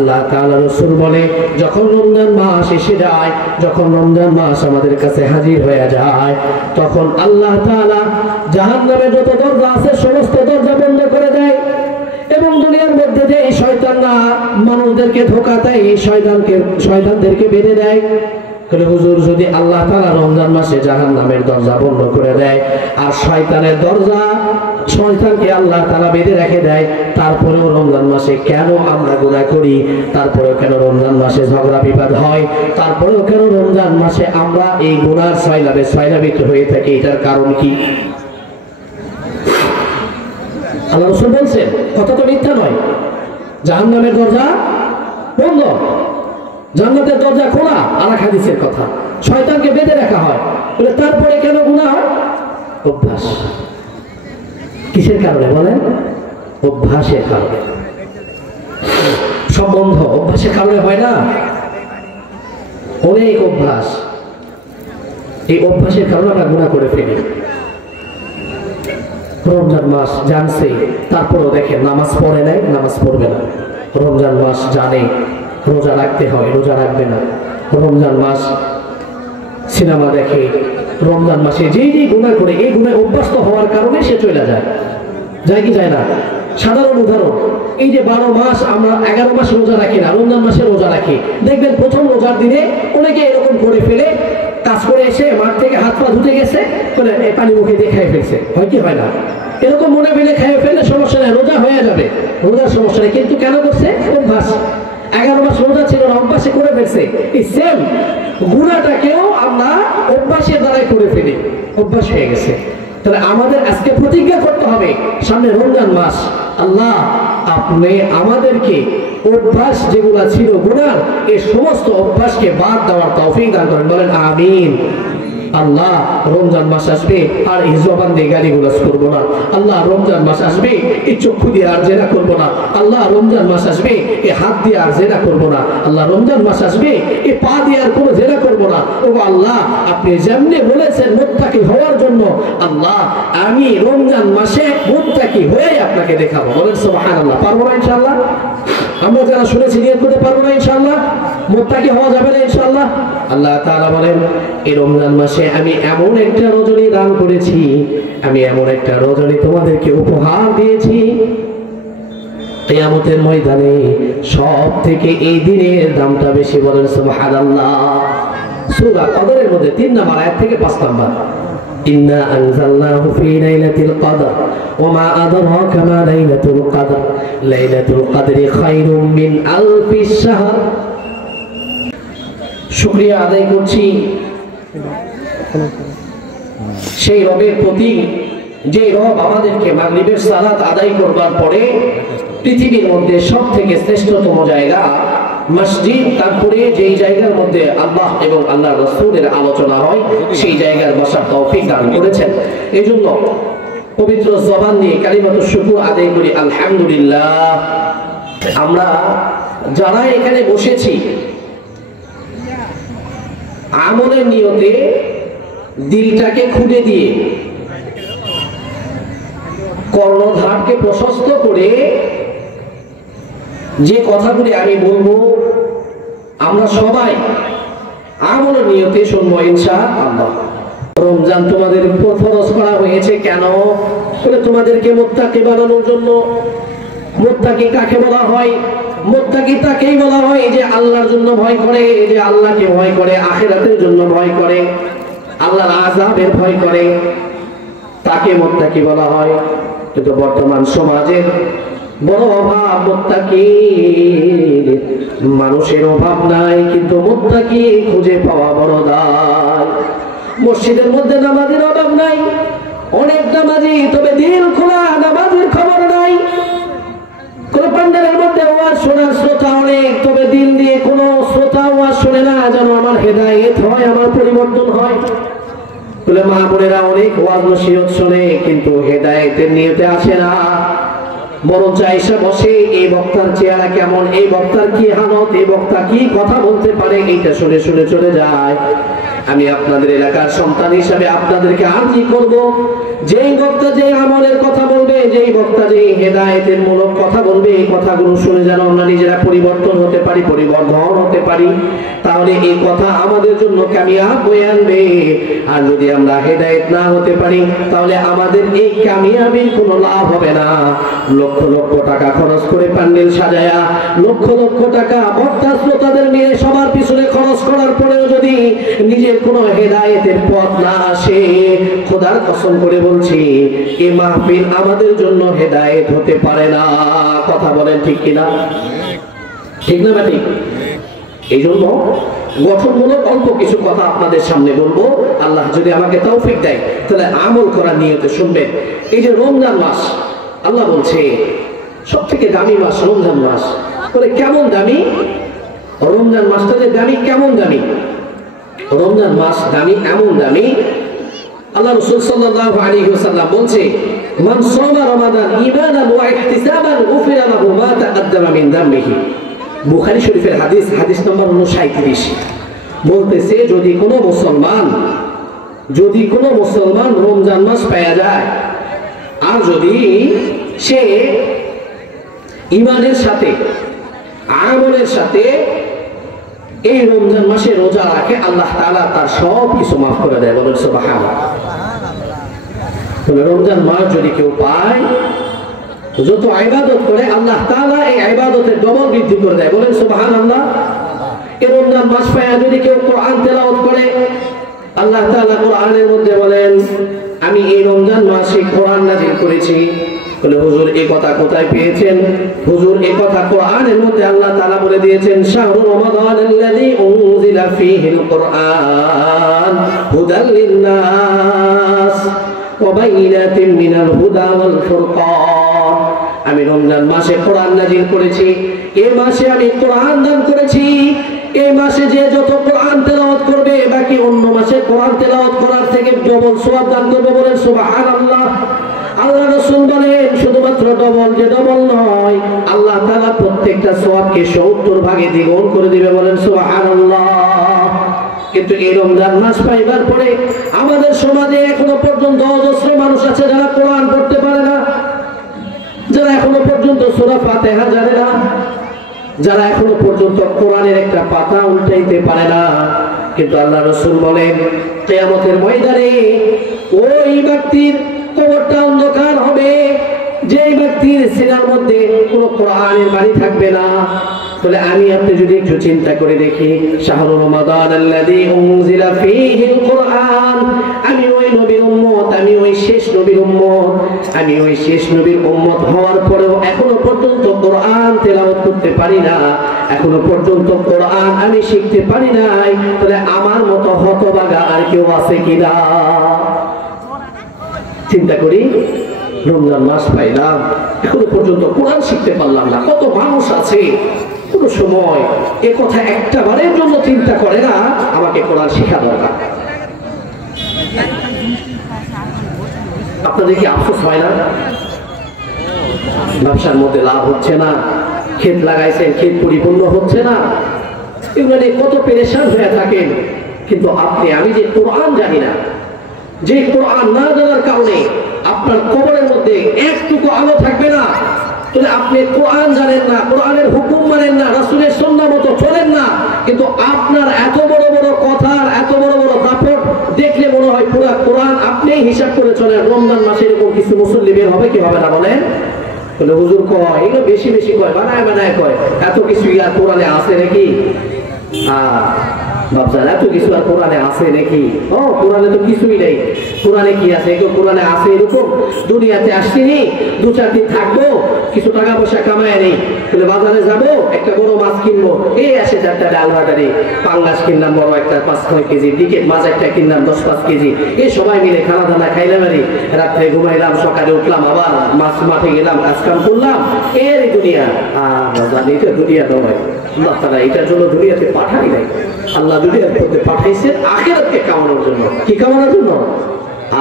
আল্লাহ তাআলা রাসূল বলে যখন রমজান মাস এসে যায়, যখন রমজান মাস আমাদের কাছে হাজির হয়ে যায়, তখন আল্লাহ তাআলা জাহান্নামের যত দরজা আছে সমস্ত দরজা বন্ধ করে দেয় এবং দুনিয়ার মধ্যে যে শয়তানরা মানুষদেরকে ধোঁকা দেয় এই শয়তানদেরকে বেঁধে দেয়। হুজুর, যদি আল্লাহ তাআলা রমজান মাসে জাহান্নামের দরজা বন্ধ করে দেয় আর শয়তানের দরজা শয়তানকে আল্লাহ তাআলা বেঁধে রেখে দেয়, তারপরেও রমজান মাসে কেন আমরা গুনাহ করি? তারপরেও কেন রমজান মাসে ঝগড়া বিবাদ হয়? তারপরেও কেন রমজান মাসে আমরা এই গুনার সয়লাবিত হয়ে থাকি? এটার কারণ কি? আল্লাহ রাসূল বলছেন, কথা তো মিথ্যা নয়, জাহান্নামের দরজা বন্ধ, জান্নাতের দরজা খোলা। আর এক হাদিসের কথা, শয়তানকে বেঁধে রাখা হয়। বলে তারপরে কেন গুনাহ হয়? অভ্যাস। কিসের কারণে বলেন? অভ্যাসের কারণে। সম্বন্ধ অভ্যাসের কারণে হয় না? অনেক অভ্যাস, এই অভ্যাসের কারণে আমরা গুনাহ করে ফেলি। রমজান মাস জানছে, তারপরও দেখেন নামাজ পড়ে নাই, নামাজ পড়বে না। রমজান মাস জানে রোজা রাখতে হয়, রোজা রাখবে না। রমজান মাস সিনেমা দেখে, রমজান মাসে যেই গুনাহ করে এই গুনাহ অভ্যস্ত হওয়ার কারণে সে চলে যায় কি যায় না? সাধারণ উদাহরণ, এই যে 12 মাস আমরা 11 মাস রোজা রাখি না, রমজান মাসে রোজা রাখি। দেখবেন প্রথম রোজার দিনে অনেকে এরকম করে ফেলে, কাজ করে এসে মাঠ থেকে হাত পা ধুতে গেছে, পানি মুখে দিয়ে খেয়ে ফেলছে। হয় কি হয় না? এরকম মনে ফেলে খেয়ে ফেললে সমস্যা নেই, রোজা হয়ে যাবে, রোজার সমস্যা নেই। কিন্তু কেন করছে? অভ্যাস। 11 মাস রোজা ছিল না, অভ্যাসে করে ফেলছে। এই সেম গুনাহটাকেও আমরা অভ্যাসের দ্বারাই করে ফেলি, অভ্যাস হয়ে গেছে। তাহলে আমাদের আজকে প্রতিজ্ঞা করতে হবে, সামনে রমজান মাস, আল্লাহ আপনি আমাদেরকে অভ্যাস যেগুলা ছিল গুনাহ, এই সমস্ত অভ্যাসকে বাদ দেওয়ার তৌফিক দান করেন। বলেন আমিন। আল্লাহ রমজান মাস আসবে আর এই জবান দিয়ে গালিগালাজ করবো না। আল্লাহ রমজান মাস আসবে এই চক্ষু দিয়ে আর জেনা করবো না। আল্লাহ রমজান মাস আসবে এই হাত দিয়ে আর জেনা করবো না। আল্লাহ রমজান মাস আসবে এই পা দিয়ে আর কোনো জেনা করবো না। ও আল্লাহ, আপনি যেমনি বলেছেন মুত্তাকি হওয়ার জন্য, আল্লাহ আমি রমজান মাসে মুত্তাকি হয়ে আপনাকে দেখাবো। বলেন সুবহানাল্লাহ। পারবো না ইনশাআল্লাহ? আমরা যারা শুনেছি নিয়ত করতে পারবো না ইনশাআল্লাহ? মুত্তাকি হওয়া যাবে না ইনশাআল্লাহ? আল্লাহ তাআলা বলেন, এই রমজান মাসে আমি এমন একটা রজনী দান করেছি, আমি এমন একটা রজনী তোমাদেরকে উপহার দিয়েছি, কিয়ামতের ময়দানে সব থেকে এই দিনের দামটা বেশি। বলেন সুবহানাল্লাহ। সূরা কদরের মধ্যে 3 নম্বর আয়াত থেকে 5 নম্বর, ইন্না আনজালনাহু ফি লাইলাতিল কদর ওয়া মা আদরাকা মা লাইলাতুল কদর লাইলাতুল কদরি খায়রুম মিন আলফিশ শাহর। শুকরিয়া আদায় করছি সেই রবের প্রতি, যে রব আমাদেরকে মাগরিবের সালাত আদায় করবার পরে পৃথিবীর মধ্যে সব থেকে শ্রেষ্ঠতম জায়গা মসজিদ, তারপরে যেই জায়গার মধ্যে আল্লাহ এবং আল্লাহর রাসূলের আলোচনা হয় সেই জায়গার বসার তৌফিক দান করেছেন। এই জন্য পবিত্র জবান নিয়ে কালিমাতুশ শুকর আদায় করি আলহামদুলিল্লাহ। আমরা যারা এখানে বসেছি আমলের নিয়তে দিলটাকে খুলে দিয়ে, কর্ণধারকে প্রশস্ত করে যে কথাগুলি আমি বলবো আমরা সবাই আমলের নিয়তে শুনবো ইনশাআল্লাহ। রমজান তোমাদের উপর ফরজ করা হয়েছে কেন? বলে তোমাদেরকে মুত্তাকি বানানোর জন্য। মুত্তাকি কাকে বলা হয়? মুত্তাকি তাকেই বলা হয় যে আল্লাহর জন্য ভয় করে, যে আল্লাহকে ভয় করে, আখিরাতের জন্য ভয় করে, আল্লাহর আযাবের ভয় করে, তাকে মুত্তাকি বলা হয়। কিন্তু বর্তমান সমাজের বড় অভাব মুত্তাকির, মানুষের অভাব নাই কিন্তু মুত্তাকি খুঁজে পাওয়া বড় দায়। মসজিদের মধ্যে নামাজের অভাব নাই, অনেক নামাজি, তবে দিল খোলা নামাজের খবর নাই। কোন প্যান্ডেলের মধ্যে ওয়াজ শোনার শ্রোতা অনেক, তবে দিল দিয়ে কোনো শ্রোতা ওয়াজ শোনে না যেন আমার হেদায়েত হয়, আমার পরিবর্তন হয়। বলে মা বোনেরা অনেক ওয়াজ নসিহত শোনে কিন্তু হেদায়েতের নিয়তে আসে না, বরঞ্চ আয়েশা বসে এই বক্তার চেহারা কেমন, এই বক্তার কি হালত, এই বক্তা কি কথা বলতে পারে, এইটা শুনে শুনে চলে যায়। আমি আপনাদের এলাকার সন্তান হিসাবে আপনাদেরকে আর্জি করব, যেই বক্তা যেই আমলের কথা বলবে, যেই বক্তা যেই হেদায়েতের মূলক কথা বলবে, এই কথাগুলো শুনে যেন আমরা নিজেরা পরিবর্তন হতে পারি, পরিবর্ধন হতে পারি, তাহলে এই কথা আমাদের জন্য কামিয়াব হয়ে আনবে। আর যদি আমরা হেদায়েত না হতে পারি তাহলে আমাদের এই কামিয়াবির কোনো লাভ হবে না। লক্ষ লক্ষ টাকা খরচ করে প্যান্ডেল সাজায়া, লক্ষ লক্ষ টাকা বক্তা শ্রোতাদের নিয়ে সবার পিছনে খরচ করার পরেও যদি নিজের কোনো হেদায়েতের পথ না আসে, খোদার কসম করে বলছি এই মাহফিল আমাদের জন্য হেদায়েত হতে পারে না। কথা বলেন ঠিক কিনা? ঠিক না ঠিক? এই জন্য গঠনমূলক অল্প কিছু কথা আপনাদের সামনে বলবো। আল্লাহ যদি আমাকে তৌফিক দেয় তাহলে আমল করার নিয়তে শুনবেন। এই যে রমজান মাস, আল্লাহ বলছে সব থেকে দামি মাস রমজান মাস। বলে কেমন দামি? রমজান মাসটা যে দামি, কেমন দামি? রমজান মাস দামি, এমন দামি, আল্লাহ রাসূল সাল্লাল্লাহু আলাইহি ওয়াসাল্লাম বলছে, মান সামা রমাদান ঈমানান ওয়া ইহতিসাবান গুফিরা লাহু মা তাকদ্দামা মিন যামবিহি। বুখারী শরীফের হাদিস, হাদিস নম্বর 59। বলতেছে যদি কোনো মুসলমান রমজান মাস পাওয়া যায়, আর যদি সে ঈমানের সাথে আমলের সাথে এই রমজান মাসে রোজা রাখে, আল্লাহ তাআলা তার সব কিছু মাফ করে দেয়। বলেন সুবহানাল্লাহ। তবে রমজান মাস যদি কেউ পায়, যত ইবাদত করে আল্লাহ তাআলা এই ইবাদতের ডবল বৃদ্ধি করে দেয়। বলেন সুবহানাল্লাহ। এই রমজান মাস পায় যদি কেউ কোরআন তেলাওয়াত করে, আল্লাহ তাআলা কোরআনের মধ্যে বলেন আমি এই রমজান মাসে কোরআন নাযিল করেছি। বলে হুজুর এই কথা কোথায় পেয়েছেন? হুজুর এই কথা কোরআনের মধ্যে আল্লাহ তাআলা বলে দিয়েছেন, শাহরু রমাদানাল্লাযী উনজিলা ফীহিল কুরআন হুদাল লিন-নাস ওয়া বাইয়িনাতিন মিনাল হুদা ওয়াল ফুরকান। আমি রমজান মাসে কোরআন নাযিল করেছি, এই মাসে আমি কোরআন দান করেছি। এই মাসে যে যত কোরআন তেলাওয়াত করবে, বাকি অন্য মাসে কোরআন তেলাওয়াত করার থেকে ডবল সওয়াব দান করবে। বলেন সুবহানাল্লাহ। আল্লাহ রাসূল বলেন শুধুমাত্র ডবল যে ডবল নয়, আল্লাহ তাআলা প্রত্যেকটা সওয়াবকে 70 ভাগে দ্বিগুণ করে দিবে। বলেন সুবহানাল্লাহ। কিন্তু এই রমজান মাস পাইবার পরে আমাদের সমাজে এখনো পর্যন্ত অজস্র মানুষ আছে যারা কোরআন পড়তে পারে না, যারা এখনো পর্যন্ত সূরা ফাতিহা জানে না, যারা এখনো পর্যন্ত কোরআনের একটা পাতা উল্টাইতে পারে না। কিন্তু আল্লাহ রাসূল বলেন কিয়ামতের ময়দানে ওই ব্যক্তির কবরটা অন্ধকার হবে, যেই ব্যক্তির সিনার মধ্যে কোনো কোরআনের বাণী থাকবে না। তাহলে আমি আপনি যদি একটু চিন্তা করে দেখি, শাহরু রমাদানাল্লাযী উনজিলা ফীহিল কুরআন, আমি ওই নবীর উম্মত, আমি ওই শেষ নবীর উম্মত, আমি ওই শেষ নবীর উম্মত হওয়ার পরেও এখনো পর্যন্ত কোরআন তেলাওয়াত করতে পারি না, এখনো পর্যন্ত কোরআন আমি শিখতে পারি নাই। তাহলে আমার মতো হতভাগা আর কেউ আছে কিনা? চিন্তা করি, রমজান মাস পাইলাম, এখনো পর্যন্ত কোরআন শিখতে পারলাম না। কত মানুষ আছে কোনো সময় এ কথা একটা বারের জন্য চিন্তা করে না আমাকে কোরআন শেখা দরকার। আপনাদের কি আফসোস হয় না? ব্যবসার মধ্যে লাভ হচ্ছে না, ক্ষেত লাগাইছেন ক্ষেত পরিপূর্ণ হচ্ছে না, এগুলো নিয়ে কত পেরেশান হয়ে থাকেন। কিন্তু আপনি আমি যে কোরআন জানি না, যে কোরআন না জানার কারণে আপনার কবরের মধ্যে একটুকু আলো থাকবে না। তাহলে আপনি কোরআন জানেন না, কোরআনের হুকুম মানেন না, রাসূলের সুন্নাহ মতো চলেন না, কিন্তু আপনার এত বড় বড় কথার এত বড় বড় দাপট দেখলে মনে হয় পুরো কোরআন আপনিই হিসাব করে চলেন। রমজান মাসে এরকম কিছু মুসল্লি বের হবে কি হবে না বলেন? বলে হুজুর কয় এগুলো বেশি বেশি কয়, বানায় বানায় কয়, এত কিছু আর কোরআনে আছে নাকি? বাবজান এত কিছু আর কোরআনে আছে নাকি? ও কোরআনে তো কিছুই নেই। কোরআনে কি আছে? কোরআনে আছে এরকম দুনিয়াতে আসছিনি, 2-4 দিন থাকবো, কিছু টাকা পয়সা কামায় নেই, তাহলে বাজারে যাবো, একটা বড় মাছ কিনবো, এই আসে 4টা ডাল ভাতারি, পাঙ্গাস কিনলাম বড় একটা 5-6 কেজি, ডিকেট মাছ একটা কিনলাম 10-5 কেজি, এই সবাই মিলে খানা দানা খাইলাম, রাত্রে ঘুমাইলাম, সকালে উঠলাম, আবার মাছ মাঠে গেলাম, কাজ কাম করলাম, এর দুনিয়া। বাজান এটা দুনিয়া নয়, আল্লাহ তাআলা এটার জন্য দুনিয়াতে পাঠাই নাই। আল্লাহ দুনিয়ার মধ্যে পাঠাইছে আখিরাতকে কামানোর জন্য। কি কামানোর জন্য?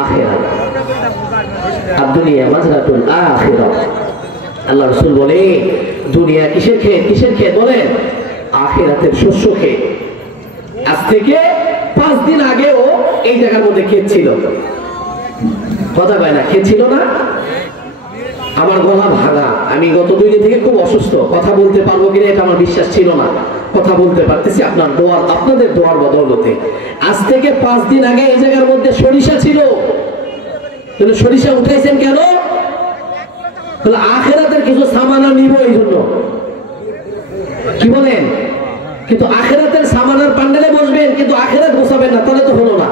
আখিরাত। আর দুনিয়া মাজরাতুল আখিরাত। আল্লাহ রাসূল বলে দুনিয়া কিসের ক্ষেত? কিসের ক্ষেত বলেন? আখিরাতের শস্য ক্ষেত। আজ থেকে 5 দিন আগেও এই জায়গার মধ্যে ক্ষেত ছিল, কথা পায় না, ক্ষেত ছিল না। আমার গলা ভাঙা, আমি গত 2 দিন থেকে খুব অসুস্থ, কথা বলতে পারবো কিনা এটা আমার বিশ্বাস ছিল না, কথা বলতে পারতেছি আপনার দোয়ার, আপনাদের দোয়ার বদৌলতে। আজ থেকে 5 দিন আগে এই জায়গার মধ্যে সরিষা ছিল, সরিষা উঠাইছেন কেন? আখেরাতের কিছু সামানা নিব এই জন্য, কি বলেন? কিন্তু আখেরাতের সামানার প্যান্ডেলে বসবেন, কিন্তু আখেরাত বসাবেন না, তাহলে তো হলো না।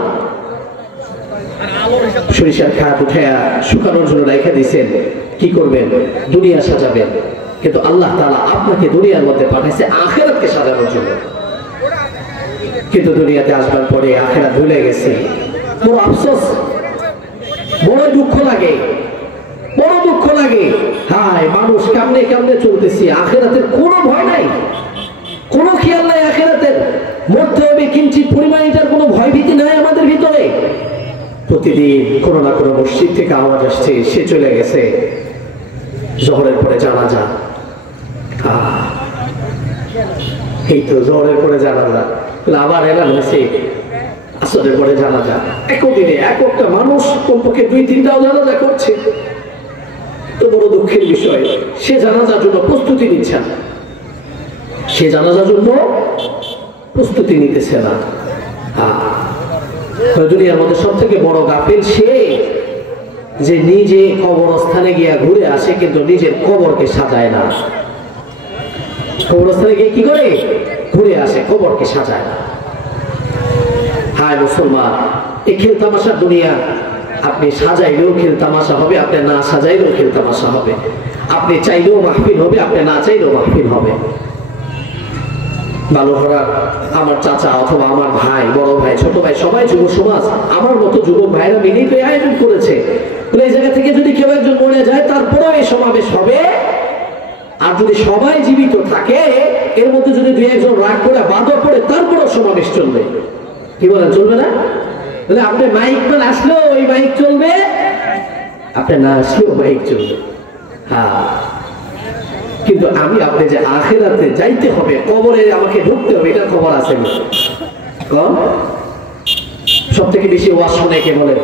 সরিষার খাত উঠে শুকানোর জন্য রেখে দিয়েছেন, কি করবেন? দুনিয়া সাজাবেন। কিন্তু আল্লাহ তাআলা আপনাকে দুনিয়ার মধ্যে পাঠাইছে আখেরাতকে সাজানোর জন্য। কিন্তু দুনিয়াতে আসবার পরে আখেরাত ভুলে গেছি, বড় আফসোস, বড় দুঃখ লাগে, বড় দুঃখ লাগে। হায়, মানুষ কেমনে কেমনে চলতেছি, আখেরাতের কোনো ভয় নাই, কোনো খেয়াল নাই আখেরাতের। মরতে হবে কিঞ্চিত পরিমাণ, এটার কোনো ভয় ভীতি নাই আমাদের ভিতরে। প্রতিদিন কোনো না কোনো মসজিদ থেকে আওয়াজ আসছে, সে চলে গেছে, জোহরের পরে জানাজা। এই তো জোহরের পরে জানাজা, আবার এলান হয়েছে আসরের পরে জানাজা। একদিনে এক একটা মানুষ কমপক্ষে 2-3টাও জানাজা করছে। তো বড় দুঃখের বিষয়, সে জানাজার জন্য প্রস্তুতি নিচ্ছে না, সে জানাজার জন্য প্রস্তুতি নিতেছে না। দুনিয়ার মধ্যে সব থেকে বড় গাফিল সে, যে নিজে কবরস্থানে গিয়া ঘুরে আসে কিন্তু নিজের কবরকে সাজায় না। কবরস্থানে গিয়ে কি করে? ঘুরে আসে, কবরকে সাজায় না। হায় মুসলমান, এই খেল তামাশার দুনিয়া, আপনি সাজাইলেও খেল তামাশা হবে, আপনি না সাজাইলেও খেল তামাশা হবে। আপনি চাইলেও মাহফিল হবে, আপনি না চাইলেও মাহফিল হবে। বালুহরা আমার চাচা অথবা আমার ভাই, বড় ভাই, ছোট ভাই, সবাই যুব সমাজ, আমার মতো যুবক ভাইরা মিলেই তো আয়োজন করেছে। এই জায়গা থেকে যদি কেউ একজন মরে যায়, তারপরেও এই সমাবেশ হবে। আর যদি সবাই জীবিত থাকে, এর মধ্যে যদি 2-1 রাগ করে বাঁধা পড়ে, তারপরেও সমাবেশ চলবে। কি বলেন, চলবে না? তাহলে আপনি মাইক ম্যান আসলেও ওই মাইক চলবে, আপনি না আসলেও মাইক চলবে। হ্যাঁ, কিন্তু আমি আপনি যে আখেরাতে যাইতে হবে, কবরে আমাকে ঢুকতে হবে, এটার খবর আছে না? সব থেকে বেশি ওয়াজ শুনে কে বলে?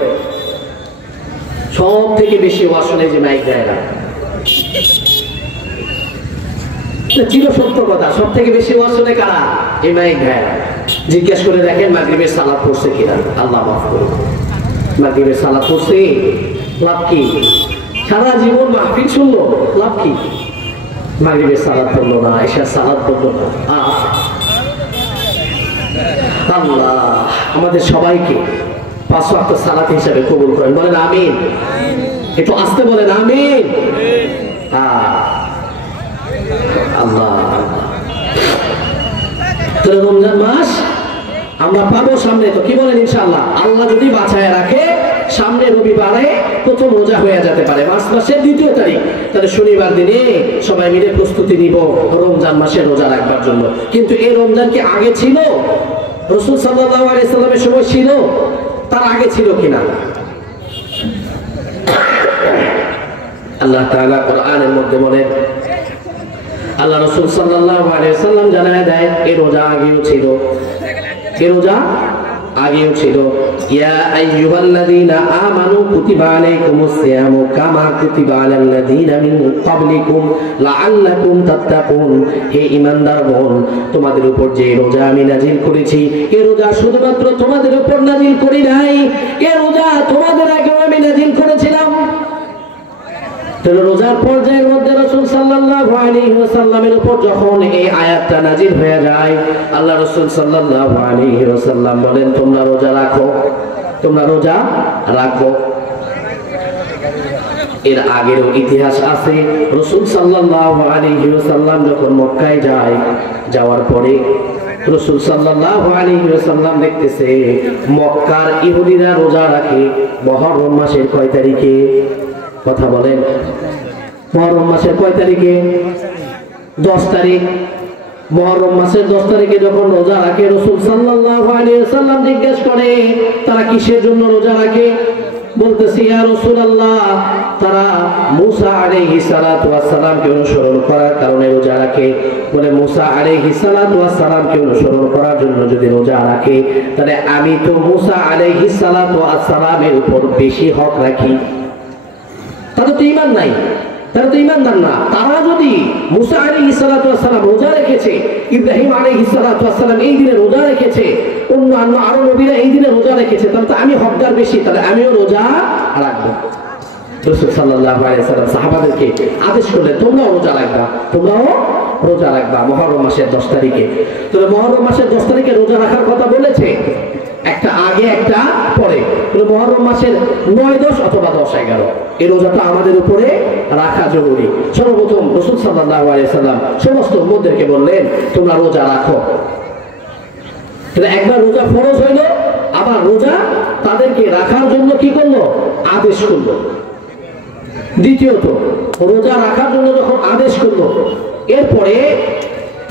সব থেকে বেশি ওয়াজ শুনে যে মাইক দেয় না, চির সত্য কথা। সব থেকে বেশি ওয়াজ শুনে কারা? এই মাইক দেয় না। জিজ্ঞেস করে দেখেন মাগরিবের সালাত পড়ছে কিনা। আল্লাহ মাফ করুন, মাগরিবের সালাত পড়ছে, লাভ কি? সারা জীবন মাহফিল শুনলো, লাভ কি? মাগরিবের সালাত পড়লো না, এশার সালাত পড়লো না। আল্লাহ আমাদের সবাইকে 5 ওয়াক্ত সালাত হিসাবে কবুল করেন, বলেন আমিন। একটু আসতে বলেন আমিন। আল্লাহ, রমজান মাস আমরা পাবো সামনে, তো কি বলেন? ইনশাআল্লাহ, আল্লাহ যদি বাঁচায় রাখে, সামনে রবিবারে প্রথম রোজা হয়ে যেতে পারে, মার্চ মাসের 2 তারিখ। তাহলে শনিবার দিনে সবাই মিলে প্রস্তুতি নিব রমজান মাসে রোজা রাখবার জন্য। কিন্তু এই রমজান কি আগে ছিল? রাসূল সাল্লাল্লাহু আলাইহি সাল্লামের সময় ছিল? তার আগে ছিল কিনা? আল্লাহ তাআলা কোরআনের মধ্যে বলেন, আল্লাহ রাসূল সাল্লাল্লাহু আলাইহি সাল্লাম জানায় দেয়, এই রোজা আগেও ছিল, এই রোজা আগেও ছিল। ইয়া আইয়ুহাল্লাযীনা আমানু কুতিবা আলাইকুমুস সিয়ামু কামা কুতিবা আলাল্লাযীনা মিন ক্বাবলিকুম লাআল্লাকুম তাত্তাকুন। হে ঈমানদারগণ, তোমাদের উপর যে রোজা আমি নাযিল করেছি, এই রোজা শুধুমাত্র তোমাদের উপর নাযিল করি নাই, এই রোজা তোমাদের আগেও আমি নাযিল করেছিলাম। রোজার পর্যায়ের মধ্যে রাসূল সাল্লাল্লাহু আলাইহি ওয়াসাল্লামের উপর যখন এই আয়াতটা নাযিল হয়ে যায়, আল্লাহ রাসূল সাল্লাল্লাহু আলাইহি ওয়াসাল্লাম বলেন, তোমরা রোজা রাখো, তোমরা রোজা রাখো। এর আগেরও ইতিহাস আছে। রাসূল সাল্লাল্লাহু আলাইহি ওয়াসাল্লাম যখন মক্কায় যায়, যাওয়ার পরে রাসূল সাল্লাল্লাহু আলাইহি ওয়াসাল্লাম দেখতেছে মক্কার ইহুদিরা রোজা রাখে মুহররম মাসের কয় তারিখে? কথা বলেন, মুহররম মাসের কয় তারিখে? 10 তারিখ। মুহররম মাসের 10 তারিখে যখন রোজা রাখে, রাসূল সাল্লাল্লাহু আলাইহি ওয়াসাল্লাম জিজ্ঞেস করে, তারা কিসের জন্য রোজা রাখে? বলতেছে ইয়া রাসূলুল্লাহ, তারা মুসা আলাইহিস সালাতু ওয়াস সালামকে অনুসরণ করার কারণে রোজা রাখে। বলে মুসা আলাইহিস সালাতু ওয়াস সালামকে অনুসরণ করার জন্য যদি রোজা রাখে, তাহলে আমি তো মুসা আলাইহিস সালাতু ওয়াস সালামের উপর বেশি হক রাখি। তাদের তো ঈমান নাই, তারা তো ঈমানদার না। তারা যদি মুসা আলাইহিস সালাতু ওয়াস সালাম রোজা রেখেছে, ইব্রাহিম আলাইহিস সালাতু ওয়াস সালাম এই দিনে রোজা রেখেছে, অন্যান্য আরো নবীরা এই দিনে রোজা রেখেছে, তাহলে তো আমি হকদার বেশি, তাহলে আমিও রোজা রাখবো। রাসূল সাল্লাল্লাহু আলাইহি ওয়াসাল্লাম সাহাবাদেরকে আদেশ করলেন, তোমরাও রোজা রাখবা, তোমরাও রোজা রাখবা মুহররম মাসের 10 তারিখে। তাহলে মুহররম মাসের 10 তারিখে রোজা রাখার কথা বলেছে, একটা আগে একটা পরে। মুহররম মাসের 9, 10 অথবা 10, 11 এই রোজাটা আমাদের উপরে রাখা জরুরি। সর্বপ্রথম রাসূল সাল্লাল্লাহু আলাইহি ওয়াসাল্লাম সমস্ত উম্মতদেরকে বললেন, তোমরা রোজা রাখো। তাহলে একবার রোজা ফরজ হইল, আবার রোজা তাদেরকে রাখার জন্য কি করলো? আদেশ করলো। দ্বিতীয়ত, রোজা রাখার জন্য যখন আদেশ করলো, এরপরে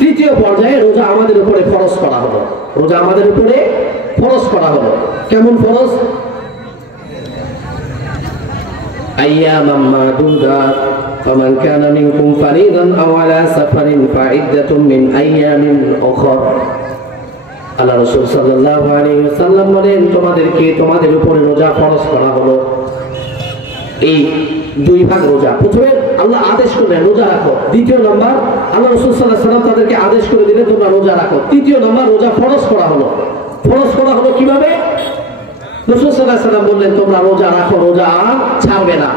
তৃতীয় পর্যায়ে রোজা আমাদের উপরে ফরজ করা হলো। রোজা আমাদের উপরে ফরজ করা হলো। কেমন ফরজ? আইয়ামান মাদুদাত ফামান কানা মিনকুম ফারিদান আও আলা সাফারিন ফাইদ্দাতুম মিন আইয়ামিন উখর। আল্লাহ রাসূল সাল্লাল্লাহু আলাইহি ওয়াসাল্লাম বলেন, তোমাদের উপরে রোজা ফরজ করা হলো। এই 2 ভাগ রোজা। প্রথমে আল্লাহ আদেশ করলেন রোজা রাখো, দ্বিতীয় নম্বর আল্লাহ রাসূল সাল্লাল্লাহু আলাইহি ওয়াসাল্লাম তাদেরকে আদেশ করে দিলেন তোমরা রোজা রাখো, তৃতীয় নম্বর রোজা ফরজ করা হলো। ফরজ করা হলো কিভাবে? রাসূল সাল্লাল্লাহু আলাইহি ওয়াসাল্লাম বললেন তোমরা রোজা রাখো, রোজা ছাড়বে না।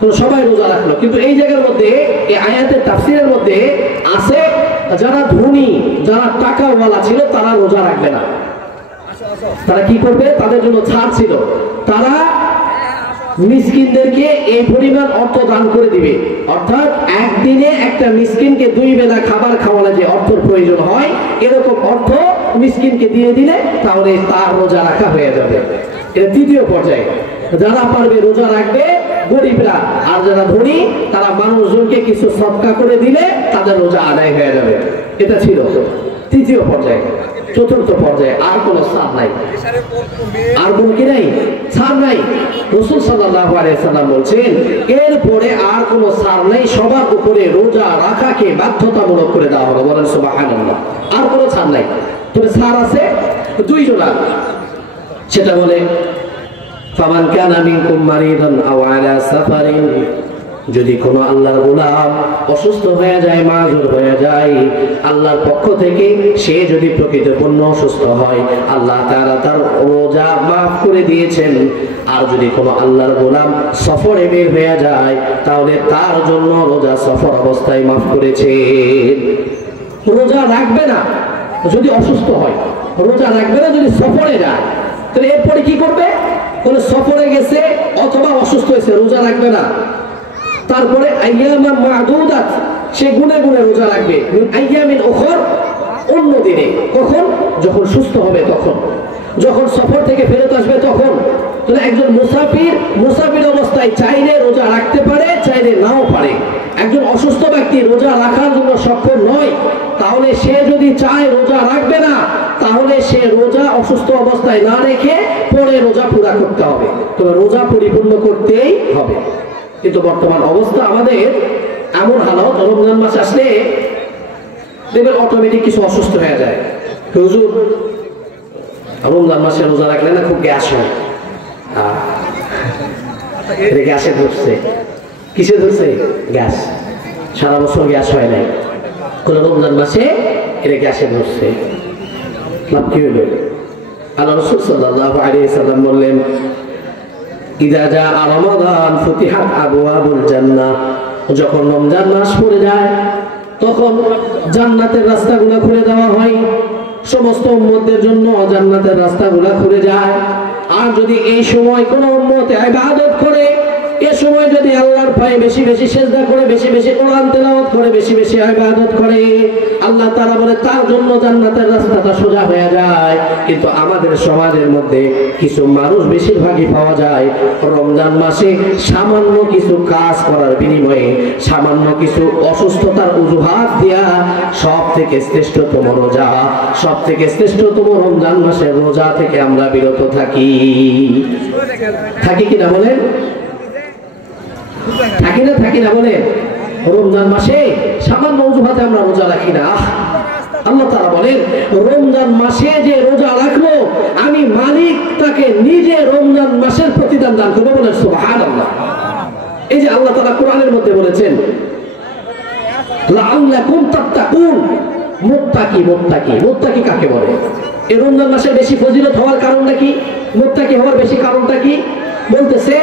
তো সবাই রোজা রাখলো। কিন্তু এই জায়গার মধ্যে, এই আয়াতের তাফসীরের মধ্যে আছে, যারা ধনী, যারা টাকাওয়ালা ছিল তারা রোজা রাখবে না। তারা কি করবে? তাদের জন্য ছাড় ছিল, তারা মিসকিনদেরকে এই পরিমাণ অর্থ দান করে দিবে। অর্থাৎ একদিনে একটা মিসকিনকে 2 বেলা খাবার খাওয়ালে যে অর্থের প্রয়োজন হয়, এরকম অর্থ মিসকিনকে দিয়ে দিলে তাহলে তার রোজা রাখা হয়ে যাবে। এটা তৃতীয় পর্যায়ে। যারা পারবে রোজা রাখবে গরিবরা, আর যারা ধনী তারা মানুষজনকে কিছু সদকা করে দিলে তাদের রোজা আদায় হয়ে যাবে। এটা ছিল তৃতীয় পর্যায়ে। চতুর্থ পর্যায়ে আর কোনো ছাড় নাই, আর কোনো কি নাই? ছাড় নাই। রাসূল সাল্লাল্লাহু আলাইহি ওয়াসাল্লাম বলছেন এরপরে আর কোনো ছাড় নাই, সবার উপরে রোজা রাখাকে বাধ্যতামূলক করে দেওয়া হলো। বলেন সুবহানাল্লাহ। আর কোনো ছাড় নাই। তবে ছাড় আছে 2 জোড়া। সেটা বলে ফামান কানা মিনকুম মারিদান আও আলা সাফারিন, যদি কোনো আল্লাহর গোলাম অসুস্থ হয়ে যায়, মাজুর হয়ে যায়, আল্লাহর পক্ষ থেকে সে যদি প্রকৃতপূর্ণ অসুস্থ হয়, আল্লাহ তাআলা তার রোজা মাফ করে দিয়েছেন। আর যদি কোনো আল্লাহর গোলাম সফরে বের হয়ে যায়, তাহলে তার জন্য রোজা সফর অবস্থায় মাফ করেছেন। রোজা রাখবে না যদি অসুস্থ হয়, রোজা রাখবে না যদি সফরে যায়। তাহলে এরপরে কি করবে? বলে সফরে গেছে অথবা অসুস্থ হয়েছে, রোজা রাখবে না। তারপরে আইয়ামান মাদুদাত, সে গুনে গুনে রোজা রাখবে। আইয়ামিন উখর, অন্য দিনে। কখন? যখন সুস্থ হবে তখন, যখন সফর থেকে ফেরত আসবে তখন। তাহলে একজন মুসাফির অবস্থায় চাইলে রোজা রাখতে পারে, চাইলে নাও পারে। একজন অসুস্থ ব্যক্তি রোজা রাখার জন্য সক্ষম নয়, তাহলে সে যদি চায় রোজা রাখবে না, তাহলে সে রোজা অসুস্থ অবস্থায় না রেখে পরে রোজা পুরা করতে হবে। তবে রোজা পরিপূর্ণ করতেই হবে। কিন্তু বর্তমান অবস্থা আমাদের এমন হালত, রমজান মাস আসলে দেখবেন অটোমেটিক কিছু অসুস্থ হয়ে যায়। হুজুর রমজান মাসে রোজা রাখলে না খুব গ্যাস হয়। গ্যাসে ধরছে। কিসে ধরছে? গ্যাস। সারা বছর গ্যাস হয় নাই, কোন রমজান মাসে এটা গ্যাসে ধরছে। লাভ কি হইল? আল্লাহ রাসূল সাল্লাল্লাহু আলাইহি ওয়াসাল্লাম বললেন ইযা জাআ রমাদান ফুতিহাত আবওয়াবুল জান্নাহ, যখন রমজান মাস পড়ে যায় তখন জান্নাতের রাস্তাগুলো খুলে দেওয়া হয়। সমস্ত উম্মতের জন্য জান্নাতের রাস্তাগুলো খুলে যায়। আর যদি এই সময় কোনো উম্মত ইবাদত করে, এ সময় যদি আল্লাহর ভয়ে বেশি বেশি সিজদা করে, বেশি বেশি কোরআন তেলাওয়াত করে, বেশি বেশি ইবাদত করে, আল্লাহ তাআলা বলে তার জন্য জান্নাতের রাস্তাটা সোজা হয়ে যায়। কিন্তু আমাদের সমাজের মধ্যে কিছু মানুষ বেশিরভাগই পাওয়া যায় রমজান মাসে সামান্য কিছু কাজ করার বিনিময়ে, সামান্য কিছু অসুস্থতার অজুহাত দিয়া সব থেকে শ্রেষ্ঠতম রোজা, সব থেকে শ্রেষ্ঠতম রমজান মাসের রোজা থেকে আমরা বিরত থাকি। থাকি কিনা বলেন? থাকি না বলেন? রমজান মাসে সামান্য অজুহাতে আমরা রোজা রাখি না। আল্লাহ তাআলা বলেন রমজান মাসে যে রোজা রাখলো আমি মালিক তাকে নিজে রমজান মাসের প্রতিদান দান করবো। বলেন সুবহানাল্লাহ। এই যে আল্লাহ তাআলা কোরআনের মধ্যে বলেছেন লাআল্লাকুম তাত্তাকুন, মুত্তাকি কাকে বলে? এই রমজান মাসে বেশি ফজিলত হওয়ার কারণটা কি? মুত্তাকি হওয়ার বেশি কারণটা কি? বলতেছে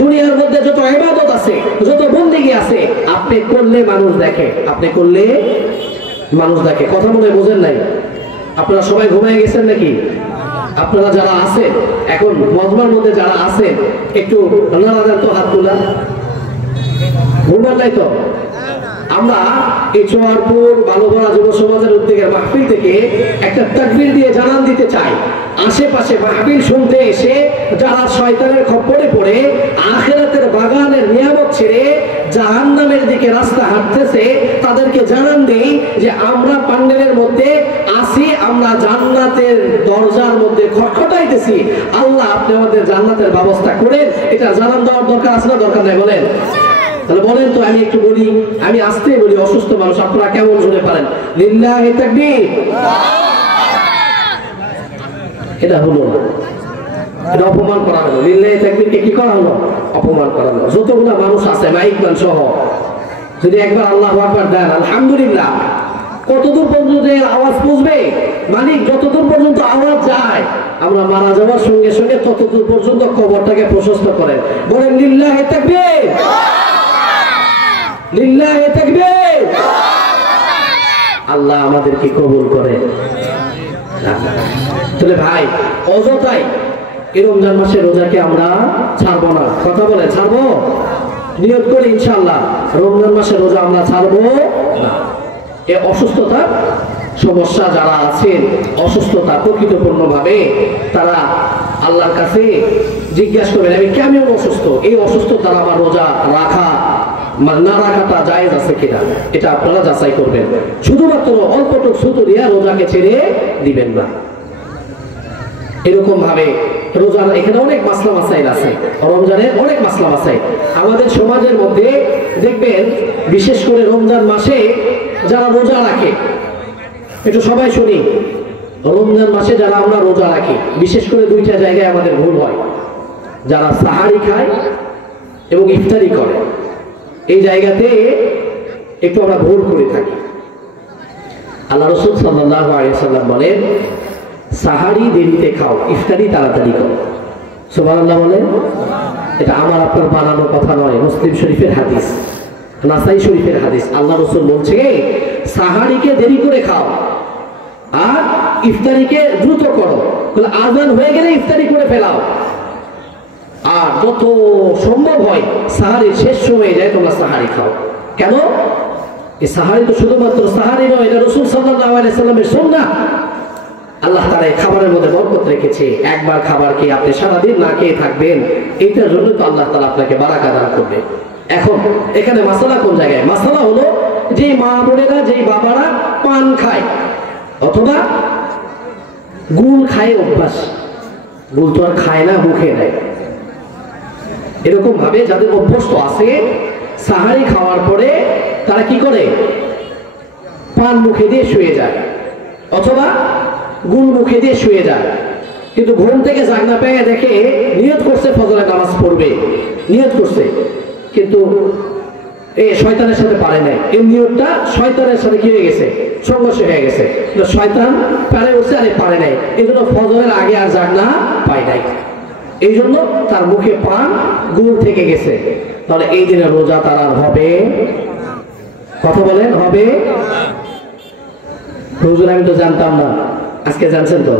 দুনিয়ার মধ্যে যত ইবাদত আছে, যত বন্দেগী আছে, আপনি করলে মানুষ দেখে, আপনি করলে মানুষ দেখে। কথা মনে বোঝেন নাই? আপনারা সবাই ঘুমিয়ে গেছেন নাকি? আপনারা যারা আছেন এখন মজমার মধ্যে যারা আছেন একটু নাড়া দেন তো, হাত তোলা। ঘুমান নাই তো? আমরা এই চোয়ারপুর বালুগড়া যুব সমাজের উদ্যোগের মাহফিল থেকে একটা তাকবীর দিয়ে জানান দিতে চাই, আশেপাশে মাহফিল শুনতে এসে যারা শয়তানের খপ্পরে পড়ে আখিরাতের বাগানের নিয়ামত ছেড়ে জাহান্নামের দিকে রাস্তা হাঁটতেছে, তাদেরকে জানান দেই যে আমরা প্যান্ডেলের মধ্যে আসি, আমরা জান্নাতের দরজার মধ্যে খটখটাইতেছি। আল্লাহ আপনি আমাদের জান্নাতের ব্যবস্থা করেন। এটা জানান দেওয়ার দরকার আছে না দরকার নাই? বলেন। তাহলে বলেন তো, আমি একটু বলি, আমি আসতে বলি, অসুস্থ মানুষ আপনারা কেমন শুনে পারেন? লিল্লাহি তাকবীর। এটা হলো না, এটা অপমান করা হলো। লিল্লাহি তাকবীরকে কি করা হলো? অপমান করা হলো। যতগুলো মানুষ আছে মাইকম্যান সহ যদি একবার আল্লাহু আকবার দেন, আলহামদুলিল্লাহ, কতদূর পর্যন্ত এর আওয়াজ পৌঁছবে? মালিক যতদূর পর্যন্ত আওয়াজ যায়, আমরা মারা যাওয়ার সঙ্গে সঙ্গে ততদূর পর্যন্ত কবরটাকে প্রশস্ত করেন। বলেন লিল্লাহি তাকবীর, লিল্লাহি তাকবীর। আল্লাহ আমাদেরকে কবুল করে। তাহলে ভাই অযথাই এই রমজান মাসের রোজাকে আমরা ছাড়বো না। কথা বলে ছাড়বো? নিয়ত করে ইনশাআল্লাহ রমজান মাসের রোজা আমরা ছাড়বো না। এই অসুস্থতার সমস্যা যারা আছেন, অসুস্থতা প্রকৃতপূর্ণভাবে তারা আল্লাহর কাছে জিজ্ঞাসা করবেন আমি কেমন অসুস্থ, এই অসুস্থতা দ্বারা আমার রোজা রাখা না রাখাটা জায়েজ আছে কিনা, এটা আপনারা যাচাই করবেন। শুধুমাত্র অল্পটুক ছুতো দিয়া রোজাকে ছেড়ে দিবেন না। এরকম ভাবে রোজার এখানে অনেক মাসলা মাসাইল আছে, রমজানের অনেক মাসলা মাসাইল আমাদের সমাজের মধ্যে দেখবেন। বিশেষ করে রমজান মাসে যারা রোজা রাখে, একটু সবাই শুনি, রমজান মাসে যারা আমরা রোজা রাখি, বিশেষ করে দুইটা জায়গায় আমাদের ভুল হয়। যারা সাহারি খায় এবং ইফতারি করে, এই জায়গাতে একটু আমরা ভুল করে থাকি। আল্লাহ রাসূল সাল্লাল্লাহু আলাইহি ওয়াসাল্লাম বলেন সাহারি দেরিতে খাও, ইফতারি তাড়াতাড়ি খাও। সুবহানাল্লাহ বলেন। এটা আমার আপনার বানানো কথা নয়, মুসলিম শরীফের হাদিস, নাসাই শরীফের হাদিস। আল্লাহ রাসূল বলছে সাহারিকে দেরি করে খাও আর ইফতারিকে দ্রুত করো। আযান হয়ে গেলে ইফতারি করে ফেলাও, আর যত সম্ভব হয় সাহারি শেষ সময়ে যায় তোমরা সাহারি খাও। কেন? এই সাহারি তো শুধুমাত্র সাহারি নয়, এটা রাসূল সাল্লাল্লাহু আলাইহি ওয়াসাল্লামের সুন্নাহ। আল্লাহ তাআলা খাবারের মধ্যে বরকত রেখেছে। একবার খাবার খেয়ে আপনি সারাদিন না খেয়ে থাকবেন, এইটার জন্য তো আল্লাহ তাআলা আপনাকে বারাকা দান করবে। এখন এখানে মাসালা কোন জায়গায়? মাসালা হলো যে মা বোনেরা, যে বাবারা পান খায় অথবা গুল খায় অভ্যাস, গুল তো আর খায় না, মুখে নেয়, এরকম ভাবে যাদের অভ্যস্ত আছে সাহারি খাওয়ার পরে তারা কি করে? পান মুখে দিয়ে শুয়ে যায় অথবা গুল মুখে দিয়ে শুয়ে যায়। কিন্তু ঘুম থেকে জাগনা পেয়ে দেখে নিয়ত করছে ফজরের নামাজ পড়বে, নিয়ত করছে, কিন্তু এই শয়তানের সাথে পারে নাই। এই নিয়তটা শয়তানের সাথে কি হয়ে গেছে? সংঘর্ষ হয়ে গেছে। শয়তান পারে উঠছে আর পারে নাই, এই জন্য ফজরের আগে আর জাগনা পায় নাই, এই জন্য তার মুখে পান গুল থেকে গেছে। তাহলে এই দিনে রোজা তার আর হবে? কথা বলেন, হবে? হুজুর আমি তো জানতাম না, আজকে জানছেন তো?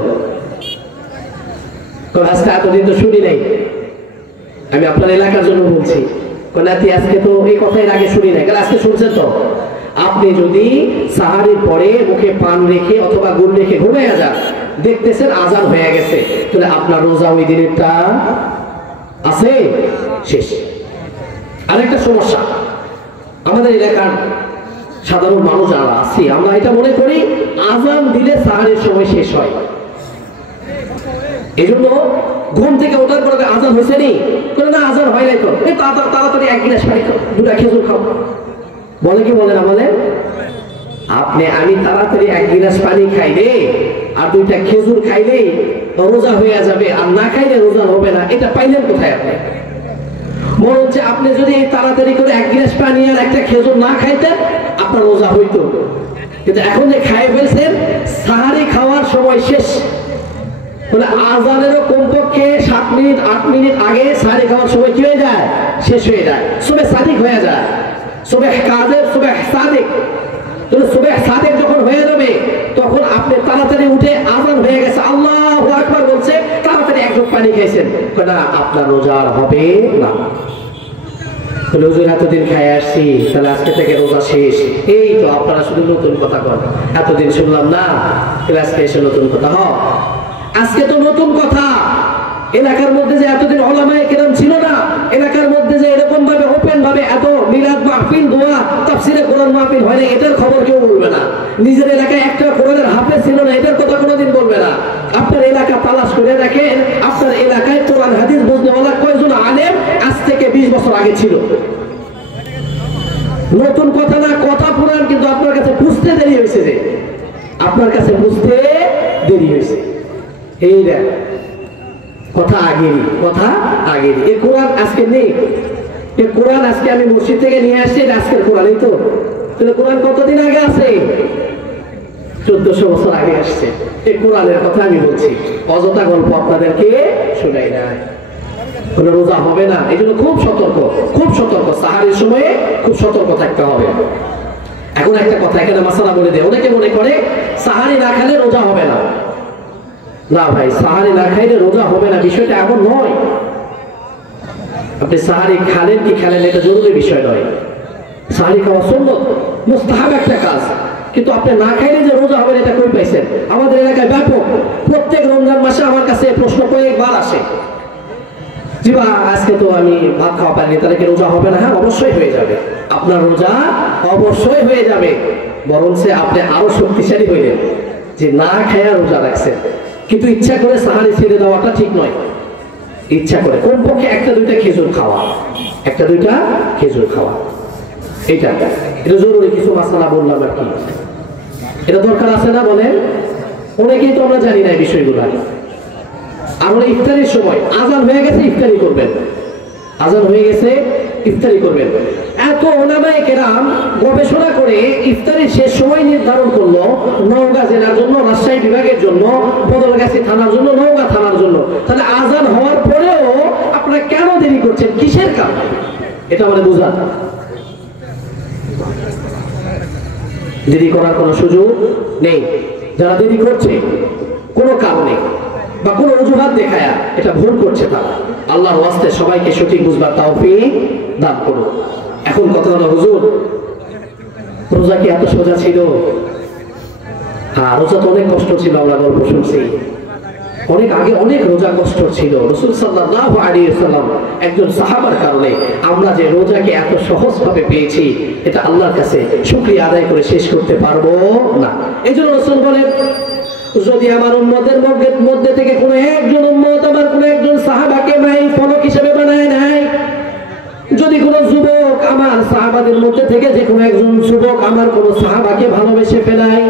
আজকে এতদিন তো শুনি নাই। আমি আপনার এলাকার জন্য বলছি, নাতি আজকে তো এই কথাই আগে শুনি না, আজকে শুনছেন তো। আপনি যদি সাহারির পরে মুখে পান রেখে অথবা গুড় রেখে ঘুমাইয়া যান, দেখতেছেন আজান হয়ে গেছে, তাহলে আপনার রোজা ওই দিনেরটা আছে শেষ। আরেকটা সমস্যা, আমাদের এলাকার সাধারণ মানুষ যারা আছি আমরা এটা মনে করি আজান দিলে সাহারের সময় শেষ হয়। এই জন্য ঘুম থেকে ওঠার পরে আজান হয়েছে নি, না আজান হয় নাই তো, এই তাড়াতাড়ি এক গিলাস পানি খাও, দুটা খেজুর খাও, বলে কি বলে না বলে? আমি তাড়াতাড়ি এক গিলাস পানি খাইলে আর দুইটা খেজুর খাইলে রোজা হয়ে যাবে, আর না খাইলে রোজা হবে না, এটা পাইলেন কোথায় আপনি? মনে হচ্ছে আপনি যদি তাড়াতাড়ি করে এক গিলাস পানি আর একটা খেজুর না খাইতেন আপনার রোজা হইতো, কিন্তু এখন যে খাই ফেলছেন সাহারি খাওয়ার সময় শেষ, বলে আজানেরও কমপক্ষে 7 মিনিট 8 মিনিট আগে সাহারি খাওয়ার সময় কি হয়ে যায়? শেষ হয়ে যায়, সুবহ সাদিক হয়ে যায়, সুবহ কাদের, সুবহ সাদিক। সুবহ সাদিক যখন হয়ে যাবে তখন আপনি তাড়াতাড়ি উঠে আজান হয়ে গেছে আল্লাহু আকবার বলছে, তাড়াতাড়ি এক গ্লাস পানি খাইছেন, না আপনার রোজা হবে না। হুজুর এতদিন খাই আসছি, তাহলে আজকে থেকে রোজা শেষ। এই তো আপনারা শুধু নতুন কথা কন, এতদিন শুনলাম না, আজকে এসে নতুন কথা। আজকে তো নতুন কথা। এলাকার মধ্যে যে এতদিন ওলামায়ে কেরাম ছিল না, এলাকার মধ্যে যে এরকম ভাবে ওপেন ভাবে এত মিলাদ মাহফিল, দোয়া, তাফসিরে কোরআন মাহফিল হয় না, এটার খবর কেউ বলবে না। নিজের এলাকায় একটা কোরআনের হাফেজ ছিল না, এটার কথা কোনোদিন বলবে না। আপনার এলাকা তালাশ করে দেখেন, আপনার এলাকায় কোরআন হাদিস বুঝনেওয়ালা কয়জন আলেম আজ থেকে 20 বছর আগে ছিল। নতুন কথা না, কথা পুরান, কিন্তু আপনার কাছে বুঝতে দেরি হয়েছে, যে আপনার কাছে বুঝতে দেরি হয়েছে। এই দেখ কথা আগেরই, কথা আগেরই। এই কোরআন আজকে নেই, এই কোরআন আজকে আমি মসজিদ থেকে নিয়ে আসছি, আজকের কোরআন। এই তো, তাহলে কোরআন কতদিন আগে আছে? 1400 বছর আগে আসছে। এই কোরআনের কথা আমি বলছি, অযথা গল্প আপনাদেরকে শোনাই নাই। রোজা হবে না, এই জন্য খুব সতর্ক, খুব সতর্ক। সাহারির সময়ে খুব সতর্ক থাকতে হবে। এখন একটা কথা এখানে মাসালা বলে দেয়, অনেকে মনে করে সাহারি না খেলে রোজা হবে না। না ভাই, সাহারি না খাইলে রোজা হবে না, বিষয়টা এমন নয়। আপনি সাহারি খালেন কি খেলেন এটা জরুরি বিষয় নয়। সাহারি খাওয়া সুন্নাত, মুস্তাহাব একটা কাজ, কিন্তু আপনি না খাইলে যে রোজা হবে এটা কই পাইছেন? আমাদের এলাকায় ব্যাপক, প্রত্যেক রমজান মাসে আমার কাছে প্রশ্ন কয়েকবার আসে, জি বা আজকে তো আমি ভাত খাওয়া পাইনি, তাহলে কি রোজা হবে না? হ্যাঁ, অবশ্যই হয়ে যাবে, আপনার রোজা অবশ্যই হয়ে যাবে। বরং সে আপনি আরো শক্তিশালী হইলেন যে না খায়া রোজা রাখছেন, কিন্তু ইচ্ছা করে সাহারি ছেড়ে দেওয়াটা ঠিক নয়। ইচ্ছা করে কমপক্ষে একটা দুইটা খেজুর খাওয়া, একটা দুইটা খেজুর খাওয়া, এটা জরুরি। কিছু মাসালা বললাম আর কি, এটা দরকার আছে না বলেন? অনেকেই তো আমরা জানি না এই বিষয়গুলো। আমরা ইফতারির সময় আজান হয়ে গেছে ইফতারি করবেন, আজান হয়ে গেছে ইফতারি করবেন। এত ওলামায়ে কেরাম গবেষণা করে ইফতারির শেষ সময় নির্ধারণ করলো নওগাঁ জেলার জন্য, রাজশাহী বিভাগের জন্য, বদলগাছি থানার জন্য, নওগাঁ থানার জন্য। তাহলে আজান হওয়ার পরেও আপনারা কেন দেরি করছেন? কিসের কারণে? এটা আমাদের বোঝা। দেরি করার কোনো সুযোগ নেই। যারা দেরি করছে কোনো কারণে বা কোনো অজুহাত দেখায়া, এটা ভুল করছে তারা। আল্লাহর ওয়াস্তে সবাইকে সঠিক বুঝবার তৌফিক দান করুন। এখন কথা হলো, হুজুর রোজা কি এত সোজা ছিল? হ্যাঁ, রোজা তো অনেক কষ্ট ছিল, আমরা গল্প শুনছি। অনেক আগে অনেক রোজা কষ্ট ছিল। রাসূল সাল্লাল্লাহু আলাইহি ওয়াসাল্লাম একজন সাহাবার কারণে আমরা যে রোজাকে এত সহজভাবে পেয়েছি, এটা আল্লাহর কাছে শুকরিয়া আদায় করে শেষ করতে পারবো না। এই জন্য রাসূল বলেন, যদি আমার উম্মতের মধ্যে থেকে কোনো একজন উম্মত আমার কোনো একজন সাহাবাকে মাইল ফলক হিসেবে বানায় নাই, যদি কোনো যুবক আমার সাহাবাদের মধ্যে থেকে যে কোনো একজন যুবক আমার কোনো সাহাবাকে ভালোবেসে ফেলায়,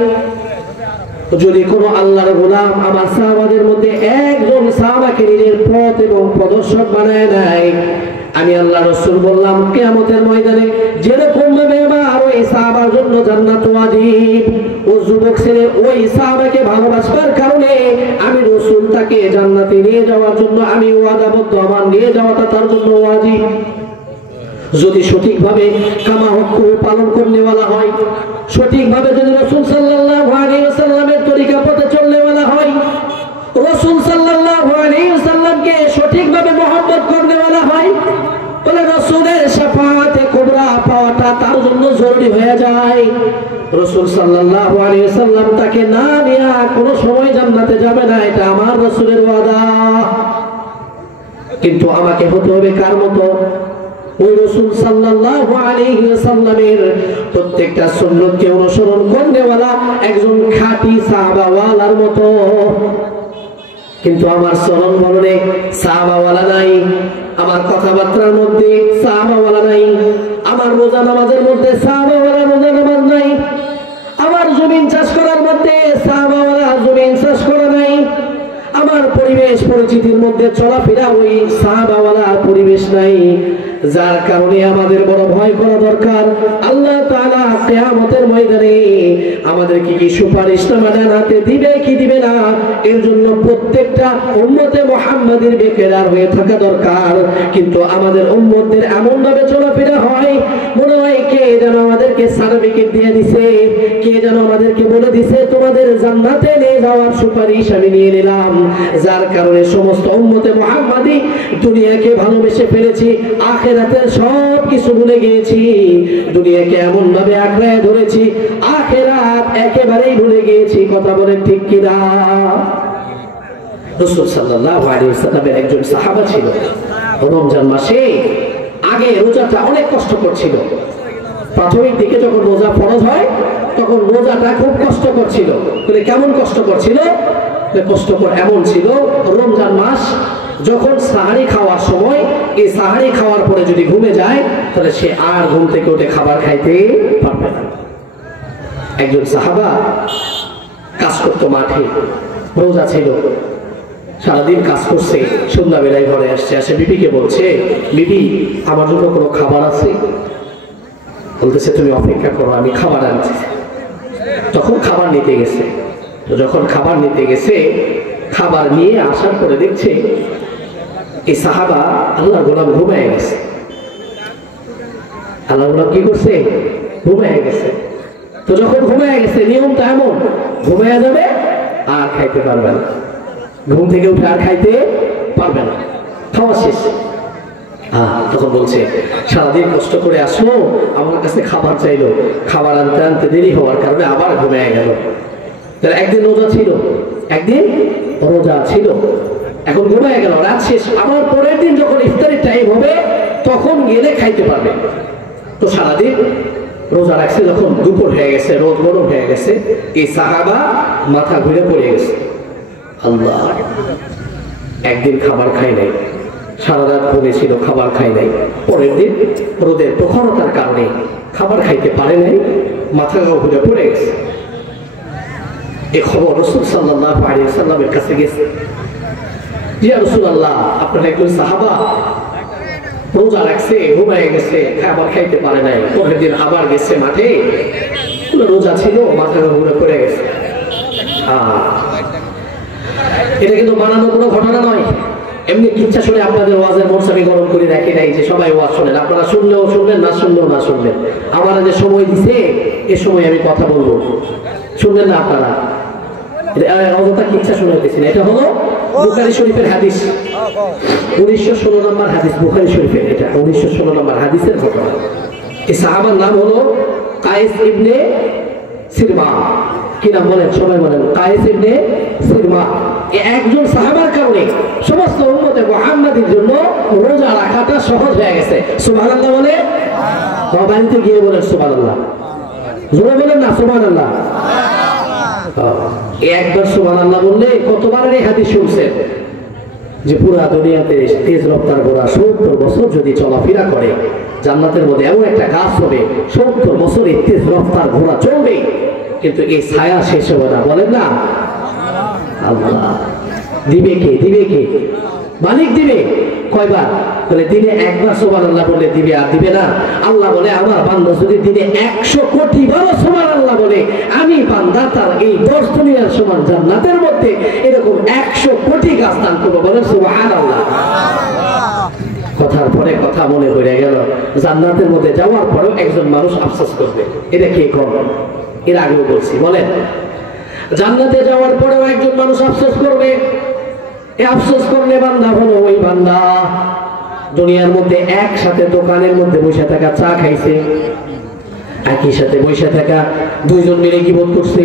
যদি কোনো আল্লাহর গোলাম আমার সাহাবাদের মধ্যে একজন সাহাবাকে নিজের পথ এবং প্রদর্শক বানায় নাই, আমি আল্লাহ রাসূল বললাম কিয়ামতের ময়দানে যেরকম ভাবে আমার ওই সাহাবার জন্য জান্নাত ওয়াজিব, ও যুবক ছেলে ওই সাহাবাকে ভালোবাসার কারণে আমি রাসূল তাকে জান্নাতে নিয়ে যাওয়ার জন্য আমি ওয়াদাবদ্ধ, আমার নিয়ে যাওয়াটা তার জন্য ওয়াজিব। যদি সঠিকভাবে কামা হক্কু পালন করনেওয়ালা হয়, সঠিকভাবে যদি রাসূল সাল্লাল্লাহু আলাইহি ওয়াসাল্লামের তরিকা পথে চলনেওয়ালা হয়, রাসূল সাল্লাল্লাহু আলাইহি ওয়াসাল্লামকে সঠিকভাবে মহব্বত করনেওয়ালা হয়, বলে রাসূলের সাথে তৈরি হয়ে যায়। রাসূল সাল্লাল্লাহু আলাইহি ওয়াসাল্লাম তাকে না নিয়ে কোনো সময় জান্নাতে যাবে না, এটা আমার রাসূলের ওয়াদা। কিন্তু আমাকে হতে হবে কার মতো? ওই রাসূল সাল্লাল্লাহু আলাইহি ওয়াসাল্লামের প্রত্যেকটা সুন্নতকে অনুসরণ করেওয়ালা একজন খাঁটি সাহাবাওয়ালার মতো। কিন্তু আমার চলন বলনে সাহাবাওয়ালা নাই, আমার কথাবার্তার মধ্যে সাহাবাওয়ালা নাই, আমার রোজা নামাজের মধ্যে সাহাবাওয়ালা রোজা নামাজ নাই, আমার জমিন চাষ করার মধ্যে সাহাবাওয়ালা জমিন চাষ করা নাই, আমার পরিবেশ পরিচিতির মধ্যে চলাফেরা ওই সাহাবাওয়ালা পরিবেশ নাই। যার কারণে আমাদের বড় ভয় করা দরকার। আল্লাহ তাআলা কিয়ামতের ময়দানে আমাদেরকে কি সুপারিশ নামা হাতে দিবে কি দিবে না, এর জন্য প্রত্যেকটা উম্মতে মুহাম্মাদীর বেকেরার হয়ে থাকা দরকার। কিন্তু আমাদের উম্মতদের এমন ভাবে চলাফেরা হয়, মনে হয় কে যেন আমাদেরকে সার্টিফিকেট দিয়ে দিছে, কে যেন আমাদেরকে বলে দিছে তোমাদের জান্নাতে নিয়ে যাওয়ার সুপারিশ আমি নিয়ে নিলাম। যার কারণে সমস্ত উম্মতে মুহাম্মাদী দুনিয়াকে ভালোবেসে ফেলেছি, আখিরাতের সব কিছু ভুলে গিয়েছি। দুনিয়াকে এমন ভাবে আঁকড়ায় ধরেছি, আখিরাত একেবারেই ভুলে গিয়েছি। কথা বলেন ঠিক কিনা? রাসূল সাল্লাল্লাহু আলাইহি ওয়াসাল্লামের একজন সাহাবা ছিল, রমজান মাসে আগে রোজাটা অনেক কষ্ট করছিল। প্রাথমিক দিকে যখন রোজা ফরজ হয় তখন রোজাটা খুব কষ্ট করছিল। বলে কেমন কষ্ট করছিল? কষ্টকর এমন ছিল, রমজান মাস যখন সাহারি খাওয়ার সময়, এই সাহারি খাওয়ার পরে যদি ঘুমে যায় তাহলে সে আর ঘুম থেকে উঠে খাবার খাইতে পারবে না। একজন সাহাবা কাজ করতো মাঠে, রোজা ছিল, সারাদিন কাজ করছে, সন্ধ্যাবেলায় ঘরে আসছে, আসে বিবিকে বলছে, বিবি আমার জন্য কোনো খাবার আছে? বলতেছে তুমি অপেক্ষা করো, আমি খাবার আনছি। তখন খাবার নিতে গেছে। যখন খাবার নিতে গেছে, খাবার নিয়ে আসার পরে দেখছে এই সাহাবা আল্লাহর গোলাম ঘুমায় গেছে। আল্লাহর গোলাম কি করছে? ঘুমায় গেছে। তো যখন ঘুমায় গেছে, নিয়মটা এমন, ঘুমায় যাবে আর খাইতে পারবে না, ঘুম থেকে উঠে আর খাইতে পারবে না, খাওয়া শেষ। তখন বলছে সারাদিন কষ্ট করে আসলো, আমার কাছে খাবার চাইলো, খাবার আনতে আনতে দেরি হওয়ার কারণে আবার ঘুমায় গেল। তাহলে একদিন রোজা ছিল, একদিন রোজা ছিল, এখন ঘুমায় গেল, রাত শেষ, আবার পরের দিন যখন ইফতারের টাইম হবে তখন গেলে খাইতে পারবে। তো সারাদিন রোজা রাখছে, যখন দুপুর হয়ে গেছে, রোদ গরম হয়ে গেছে, এই সাহাবা মাথা ঘুরে পড়ে গেছে। আল্লাহ, একদিন খাবার খাই নাই, সারা রাত ঘুমেছিল, খাবার খাই নাই, পরের দিন রোদের প্রখরতার কারণে খাবার খাইতে পারে নাই, মাথা ঘুরে পড়ে গেছে। এই খবর রাসূল সাল্লাল্লাহু আলাইহি ওয়াসাল্লামের কাছে গেছে। ইয়া রাসূলুল্লাহ, আপনার একজন সাহাবা রোজা রাখছে, ঘুমায় গেছে, খাবার খাইতে পারে নাই, পরের দিন আবার গেছে মাঠে, রোজা ছিল, মাথা ঘুরে পড়ে গেছে। এটা কিন্তু বানানো কোনো ঘটনা নয়, এমনি ইচ্ছা শুনে আপনাদের ওয়াজের মৌসুমি গরম করে রাখি নাই যে সবাই ওয়াজ শোনেন, আপনারা শুনলেও শুনলেন, না শুনলেও না শুনলেন। আমার যে সময় দিছে, এ সময় আমি কথা বলবো, শুনলেন না আপনারা? অযথা ইচ্ছা শুনাইতেছি না। এটা হলো বুখারী শরীফের হাদিস, 1916 নম্বর হাদিস বুখারী শরীফের। এটা 1916 নম্বর হাদিসের ঘটনা। এই সাহাবার নাম হলো কায়েস ইবনে সিরমা। কি নাম বলেন? সবাই বলেন, কায়েস ইবনে সিরমা। একজন সাহাবার কারণে সমস্ত উম্মতে মুহাম্মাদীর জন্য রোজা রাখাটা সহজ হয়ে গেছে। সুবহানাল্লাহ বলে, বাড়িতে গিয়ে বলেন সুবহানাল্লাহ, জোরে বলেন না সুবহানাল্লাহ। একবার সুবহানাল্লাহ বললে কতবার এই হাদিস শুনছেন যে পুরা দুনিয়াতে তেজ রফতার ঘোড়া 70 বছর যদি চলাফেরা করে, জান্নাতের মধ্যে এমন একটা গাছ হবে 70 বছর এই তেজ রফতার ঘোড়া চলবে, কিন্তু এই ছায়া শেষ হবে না। বলেন না? আল্লাহ দিবে কে? দিবে কে? মালিক দিবে। কয়বার? বলে দিনে একবার সুবহানাল্লাহ বলে দিবে, আর দিবে না। আল্লাহ বলে আমার বান্দা যদি দিনে 100 কোটি বার সুবহানাল্লাহ বলে, আমি বান্দা তার এই 10 দুনিয়ার সমান জান্নাতের মধ্যে এরকম 100 কোটি গাছ দান করবো। বলে সুবহানাল্লাহ। কথার পরে কথা মনে পড়ে গেল, জান্নাতের মধ্যে যাওয়ার পরেও একজন মানুষ আফসোস করবে। এটা কে করবে? এর আগেও বলছি, বলেন, জান্নাতে যাওয়ার পরেও একজন মানুষ আফসোস করবে। এই আফসোস করলে বান্দা হলো ওই বান্দা দুনিয়ার মধ্যে একসাথে দোকানের মধ্যে বসে থাকা চা খাইছে, একই সাথে বসে থাকা দুইজন মিলে গীবত করছে,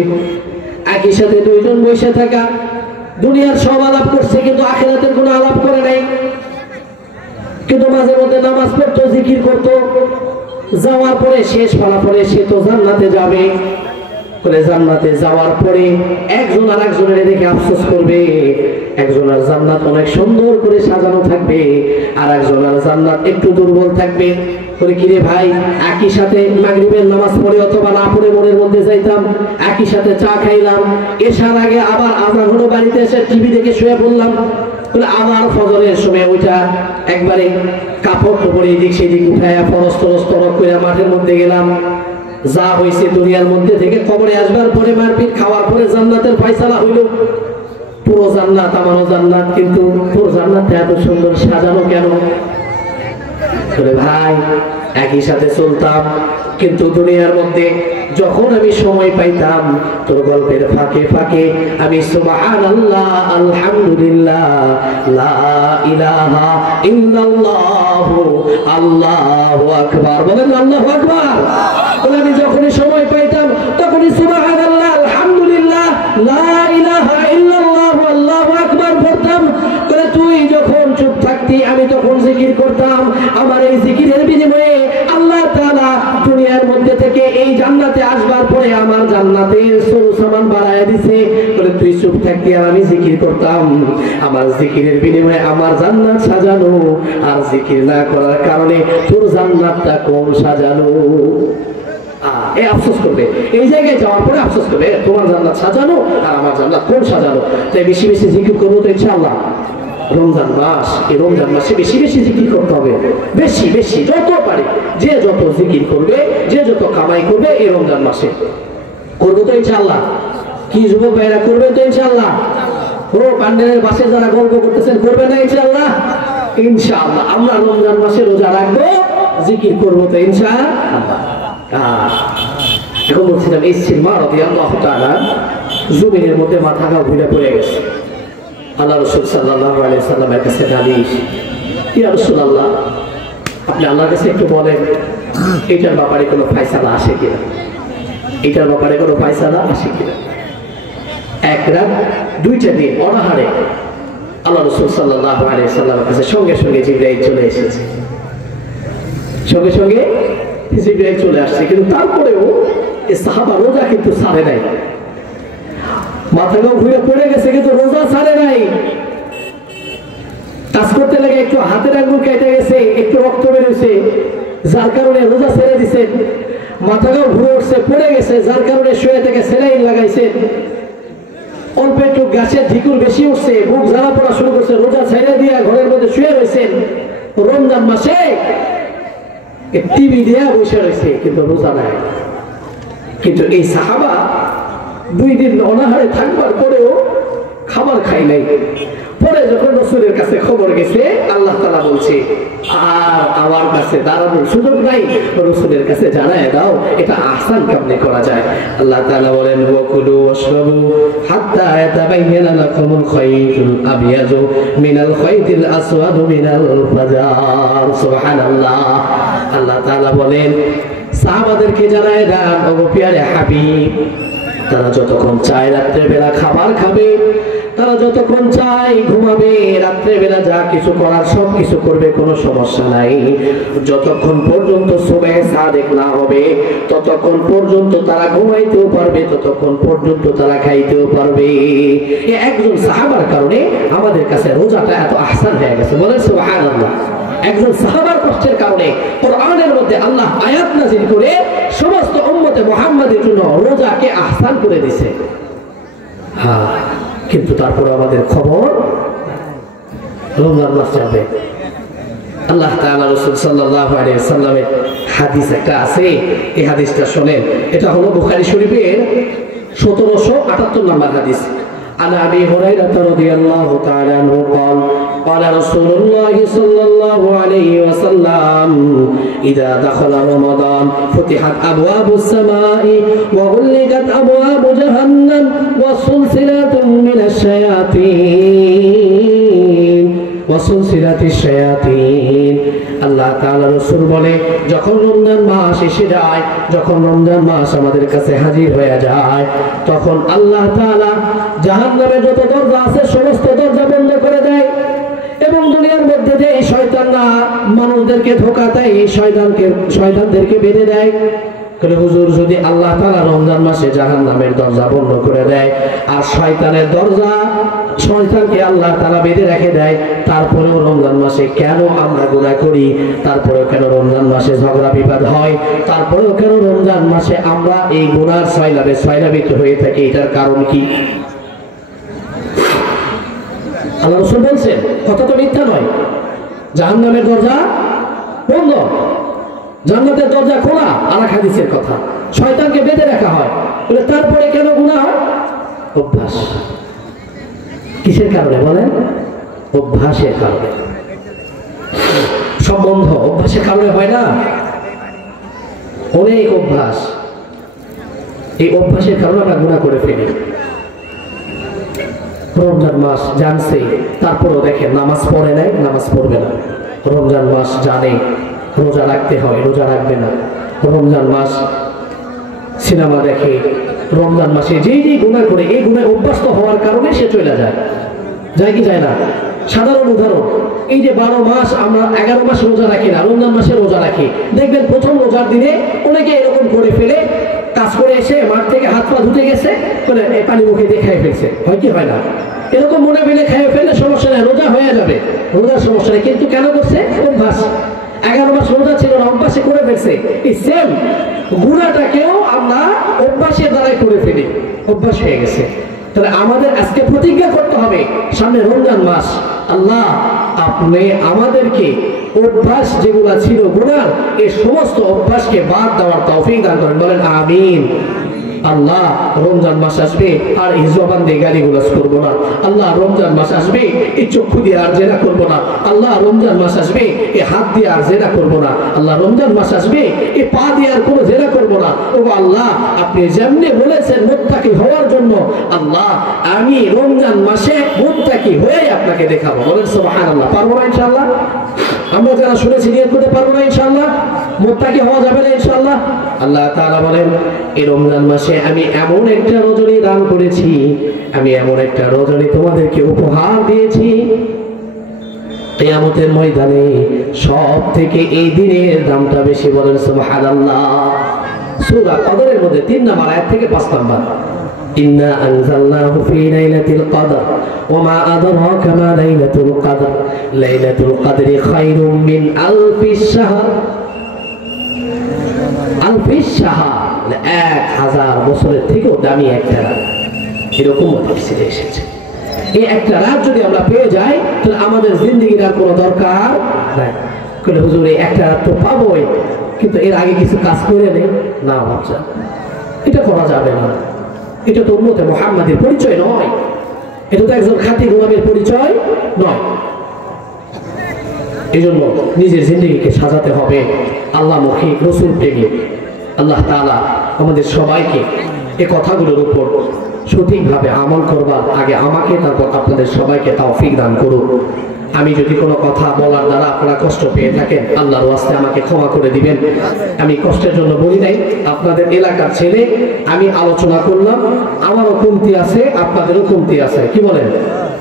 একই সাথে দুইজন বসে থাকা দুনিয়ার সব আলাপ করছে কিন্তু আখিরাতের কোনো আলাপ করে নাই। কিন্তু মাঝে মধ্যে নামাজ পড়তো, জিকির করতো, যাওয়ার পরে শেষ ফলাফলে সে তো জান্নাতে যাবে। জান্নাতে যাওয়ার পরে একজন আর একজনের দেখে আফসোস করবে, একজনের জান্নাত অনেক সুন্দর করে সাজানো থাকবে আর একজনের জান্নাত একটু দুর্বল থাকবে। বলে কিরে ভাই, একই সাথে মাগরিবের নামাজ পড়ে অথবা না পড়ে মনের মধ্যে যাইতাম, একই সাথে চা খাইলাম, এসার আগে আবার আজান হলো, বাড়িতে এসে টিভি দেখে শুয়ে পড়লাম, বলে আবার ফজরের সময় ওইটা একবারে কাপড় টুপড় এদিক সেদিক উঠাইয়া ফরস টরস তরক করে মাঠের মধ্যে গেলাম। যা হয়েছে দুনিয়ার মধ্যে থেকে কবরে আসবার পরে মারপিট খাওয়ার পরে জান্নাতের ফয়সালা হইল। পুরো জান্নাত আমারও জান্নাত, কিন্তু পুরো জান্নাতটা এত সুন্দর সাজানো কেন? বলে ভাই একই সাথে চলতাম, কিন্তু দুনিয়ার মধ্যে যখন আমি সময় পাইতাম তোর গল্পের ফাঁকে ফাঁকে আমি সুবহানাল্লাহ, আলহামদুলিল্লাহ, লা ইলাহা ইল্লাল্লাহ, আল্লাহু আকবার, বলেন আল্লাহু আকবার। বলে আমি যখনই সময় পাইতাম তখনই সুবহানাল্লাহ, আলহামদুলিল্লাহ, লা ইলাহা ইল্লাল্লাহ, আল্লাহু আকবার পড়তাম। বলে তুই যখন চুপ থাকতি আমি তখন জিকির করতাম। আমার এই জিকিরের বিনিময়ে আল্লাহ তাআলা দুনিয়ার মধ্যে থেকে এই জান্নাতে আসবার পরে আমার জান্নাতের সরু সামান বাড়ায় দিছে। বলে তুই চুপ থাকতি আর আমি জিকির করতাম। আমার জিকিরের বিনিময়ে আমার জান্নাত সাজানো, আর জিকির না করার কারণে তোর জান্নাতটা কম সাজানো। এই আফসোস করবে, এই জায়গায় যাওয়ার পরে আফসোস করবে তোমার জান্নাত সাজানো আর আমার জান্নাত কম সাজানো। তাই বেশি বেশি জিকির করবো তো ইনশাআল্লাহ। রমজান মাস, এই রমজান মাসে বেশি বেশি জিকির করতে হবে, বেশি বেশি যত পারে, যে যত জিকির করবে, যে যত কামাই করবে এই রমজান মাসে করবো তো ইনশাআল্লাহ। কি যুবক ভাইরা করবে তো ইনশাআল্লাহ? ও প্যান্ডেলের বাসে যারা গল্প করতেছেন করবে না ইনশাআল্লাহ? ইনশাআল্লাহ আমরা রমজান মাসে রোজা রাখবো, জিকির করবো তো ইনশাআল্লাহ। এখন বলছিলাম এই সিনেমা রাদিয়াল্লাহু তাআলা জমিনের মধ্যে মাথা ঘা ঘুরে পড়ে গেছে। আল্লাহ রাসূল সাল্লাল্লাহু আলাইহি সাল্লামের কাছে নালিশ, ইয়া রাসূলুল্লাহ আপনি আল্লাহর কাছে একটু বলেন এটার ব্যাপারে কোনো ফয়সালা আসে কিনা, এটার ব্যাপারে কোনো ফয়সালা আসে কিনা। এক রাত দুইটা দিন অনাহারে আল্লাহ রাসূল সাল্লাল্লাহু আলাইহি সাল্লামের কাছে সঙ্গে সঙ্গে জিবরাইল চলে এসেছে, সঙ্গে সঙ্গে জিবরাইল চলে আসছে। কিন্তু তারপরেও এই সাহাবা রোজা কিন্তু ছাড়ে নাই, মাথাটা ঘুরে পড়ে গেছে কিন্তু রোজা ছাড়ে নাই। কাজ করতে লাগে একটু হাতের আঙ্গুল কেটে গেছে, একটু রক্ত বেরোছে, যার কারণে রোজা ছেড়ে দিছে। মাথাটাও ঘুরে উঠছে, পড়ে গেছে, যার কারণে শুয়ে থেকে সেলাইন লাগাইছে। অল্প একটু গাছের ঢিকুর বেশি উঠছে, বুক জ্বালা পড়া শুরু করছে, রোজা ছেড়ে দিয়ে ঘরের মধ্যে শুয়ে রয়েছেন। রমজান মাসে টিভি দেয়া বসে রয়েছে কিন্তু রোজা নাই। কিন্তু এই সাহাবা 2 দিন অনাহারে থাকবার পরেও খাবার খাই নাই। পরে যখন রাসূলের কাছে খবর গেছে, আল্লাহ তাআলা বলছে আর আমার কাছে দাঁড়ানোর সুযোগ নাই, রাসূলের কাছে জানায় দাও এটা আহসান কেমনে করা যায়। আল্লাহ তাআলা বলেন ওয়াকুলু ওয়াশরাবু হাত্তা ইয়াতাবাyyana লাকুমুল খায়তুল আবয়াদু মিনাল খায়তিল আসওয়াদু মিনাল ফাজর। সুবহানাল্লাহ। আল্লাহ তাআলা বলেন সাহাবাদেরকে জানায় দাও ও প্রিয় হাবিব, তারা যতক্ষণ চায় রাত্রে বেলা খাবার খাবে, তারা যতক্ষণ চায় ঘুমাবে, রাত্রে বেলা যা কিছু করার সব কিছু করবে, কোনো সমস্যা নাই। যতক্ষণ পর্যন্ত সুবহে সাদেক না হবে ততক্ষণ পর্যন্ত তারা ঘুমাইতেও পারবে, ততক্ষণ পর্যন্ত তারা খাইতেও পারবে। এই একজন সাহাবার কারণে আমাদের কাছে রোজাটা এত আহসান হয়ে গেছে, বলেন সুবহানাল্লাহ। একজন সাহাবার কষ্টের কারণে কোরআনের মধ্যে আল্লাহ আয়াত নাযিল করে সমস্ত উম্মতে মুহাম্মাদের জন্য রোজাকে আহসান করে দিয়েছে। হ্যাঁ, কিন্তু তারপরে আমাদের খবর রমজান মাস যাবে। আল্লাহ তাআলা রাসূল সাল্লাল্লাহু আলাইহি ওয়াসাল্লামের হাদিস একটা আছে, এই হাদিসটা শুনেন। এটা হলো বুখারী শরীফের 1778 নম্বর হাদিস। عن أبي هريرة رضي الله تعالى عنه قال قال رسول الله صلى الله عليه وسلم إذا دخل رمضان فتحت أبواب السماء وغلقت أبواب جهنم وسلسلة من الشياطين আল্লাহ তাআলা রাসূল বলে যখন রমজান মাস এসে যায়, যখন রমজান মাস আমাদের কাছে হাজির হয়ে যায়, তখন আল্লাহ তাআলা জাহান্নামের যত দরজা আছে সমস্ত দরজা বন্ধ করে দেয় এবং দুনিয়ার মধ্যে যে শয়তানরা মানুষদেরকে ধোঁকা দেয় এই শয়তানদেরকে বেঁধে দেয়। হুজুর যদি আল্লাহ তাআলা রমজান মাসে জাহান্নামের দরজা বন্ধ করে দেয় আর শয়তানের দরজা শয়তানকে আল্লাহ তাআলা বেঁধে রেখে দেয়, তারপরেও রমজান মাসে কেন আমরা গুনাহ করি, তারপরেও কেন রমজান মাসে ঝগড়া বিবাদ হয়, তারপরেও কেন রমজান মাসে আমরা এই গুনার সয়লাবিত হয়ে থাকি, এটার কারণ কি? আল্লাহ রাসূল বলছেন, কথা তো মিথ্যা নয়, জাহান্নামের দরজা বন্ধ, জান্নাতের দরজা খোলা। আর এক হাদিসের কথা, শয়তানকে বেঁধে রাখা হয়, তারপরে কেন গুনাহ হয়? অভ্যাস। কিসের কারণে বলেন? অভ্যাসের কারণে। সব বন্ধ অভ্যাসের কারণে হয় না, অনেক অভ্যাস, এই অভ্যাসের কারণে আমরা গুনাহ করে ফেলি। রমজান মাস জানছে, তারপরেও দেখেন নামাজ পড়ে নাই, নামাজ পড়বে না। রমজান মাস জানে রোজা রাখতে হয়, রোজা রাখবে না। রমজান মাস সিনেমা দেখে, রমজান মাসে যেই গুনাহ করে এই গুনাহ অভ্যস্ত হওয়ার কারণে সে চলে যায় কি যায় না? সাধারণ উদাহরণ, এই যে 12 মাস আমরা 11 মাস রোজা রাখি না, রমজান মাসে রোজা রাখি, দেখবেন প্রথম রোজার দিনে অনেকে এরকম করে ফেলে, কাজ করে এসে মাঠ থেকে হাত পা ধুতে গেছে, পানি মুখে দিয়ে খেয়ে ফেলছে, হয় কি হয় না? এরকম মনে ফেলে খেয়ে ফেললে সমস্যা নেই, রোজা হয়ে যাবে, রোজার সমস্যা নেই। কিন্তু কেন করছে? অভ্যাস। 11 মাস রোজা ছিল না, অভ্যাসে করে ফেলছে। এই সেম গুনাহটাকেও আমরা অভ্যাসের দ্বারাই করে ফেলি, অভ্যাস হয়ে গেছে। তাহলে আমাদের আজকে প্রতিজ্ঞা করতে হবে, সামনে রমজান মাস, আল্লাহ আপনি আমাদেরকে অভ্যাস যেগুলা ছিল গুনাহ, এই সমস্ত অভ্যাসকে বাদ দেওয়ার তৌফিক দান করেন, বলেন আমিন। আল্লাহ রমজান মাস আসবে আর এই জবান দিয়ে গালিগুলাজ করবো না। আল্লাহ রমজান মাস আসবে এই চক্ষু দিয়ে আর জেনা করবো না। আল্লাহ রমজান মাস আসবে এই হাত দিয়ে আর জেনা করবো না। আল্লাহ রমজান মাস আসবে এই পা দিয়ে আর কোনো জেনা করবো না। ও আল্লাহ আপনি যেমনি বলেছেন মুত্তাকি হওয়ার জন্য, আল্লাহ আমি রমজান মাসে মুত্তাকি হয়ে আপনাকে দেখাবো, বলেন সুবহানাল্লাহ। পারবো না ইনশাআল্লাহ? আমরা যারা শুনেছি নিয়ত করতে পারবো না ইনশাআল্লাহ? মুত্তাকি হওয়া যাবে না ইনশাআল্লাহ? আল্লাহ তাআলা বলেন এই রমজান মাসে আমি এমন একটা রজনী দান করেছি, আমি এমন একটা রজনী তোমাদেরকে উপহার দিয়েছি, কিয়ামতের ময়দানে সব থেকে এই দিনের দামটা বেশি, বলেন সুবহানাল্লাহ। সূরা কদরের মধ্যে 3 নম্বর আয়াত থেকে 5 নম্বর, ইন্না আনজালনাহু ফি লাইলাতিল কদর ওয়া মা আদরাকা মা লাইলাতুল কদর লাইলাতুল কদরি খায়রুম মিন আলফিশ শাহর। আলফিশ শাহর 1000 বছরের থেকেও দামি একটা রাত, এরকম হাদিসে এসেছে। এই একটা রাত যদি আমরা পেয়ে যাই তাহলে আমাদের জিন্দেগির আর কোনো দরকার নাই। কইলে হুজুর এই একটা রাত তো পাবোই, কিন্তু এর আগে কিছু কাজ করে নেই না, বাচ্চা এটা করা যাবে না। এটা তো উম্মতে মুহাম্মাদের পরিচয় নয়, এটা তো একজন খাঁটি গোলামের পরিচয় নয়। এই জন্য নিজের জিন্দেগিকে সাজাতে হবে আল্লাহমুখী, রসুল প্রেমী। আল্লাহ তাআলা আমাদের সবাইকে এই কথাগুলোর উপর সঠিকভাবে আমল করবার আগে আমাকে, তারপর আপনাদের সবাইকে তৌফিক দান করুন। আমি যদি কোনো কথা বলার দ্বারা আপনারা কষ্ট পেয়ে থাকেন, আল্লাহর ওয়াস্তে আমাকে ক্ষমা করে দিবেন। আমি কষ্টের জন্য বলি নাই, আপনাদের এলাকার ছেলে, আমি আলোচনা করলাম, আমারও কমতি আছে, আপনাদেরও কমতি আছে, কি বলেন?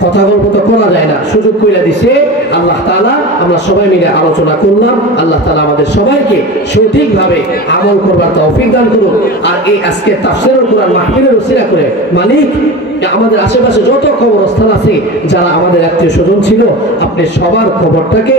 কথা গল্প তো করা যায় না, সুযোগ করে দিছে আল্লাহ তাআলা, আমরা সবাই মিলে আলোচনা করলাম। আল্লাহ তাআলা আমাদের সবাইকে সঠিকভাবে আমল করবার তৌফিক দান করুন। আর এই আজকে তাফসীরুল কুরআন মাহফিলের ওসিলা করে মালিক আমাদের আশেপাশে যত কবরস্থান আছে, যারা আমাদের আত্মীয় স্বজন ছিল, আপনি সবার কবরটাকে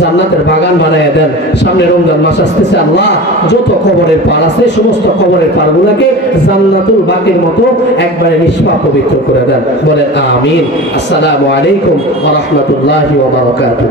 জান্নাতের বাগান বানায় দেন। সামনে রমজান মাস আসতেছে, আল্লাহ যত কবরের পার আছে সমস্ত কবরের পারগুলোকে জান্নাতুল বাকির মতো একবারে নিষ্পাপ পবিত্র করে দেন, বলেন আমিন। আসসালামু আলাইকুম ওয়া রাহমাতুল্লাহি ওয়া বারাকাতুহু।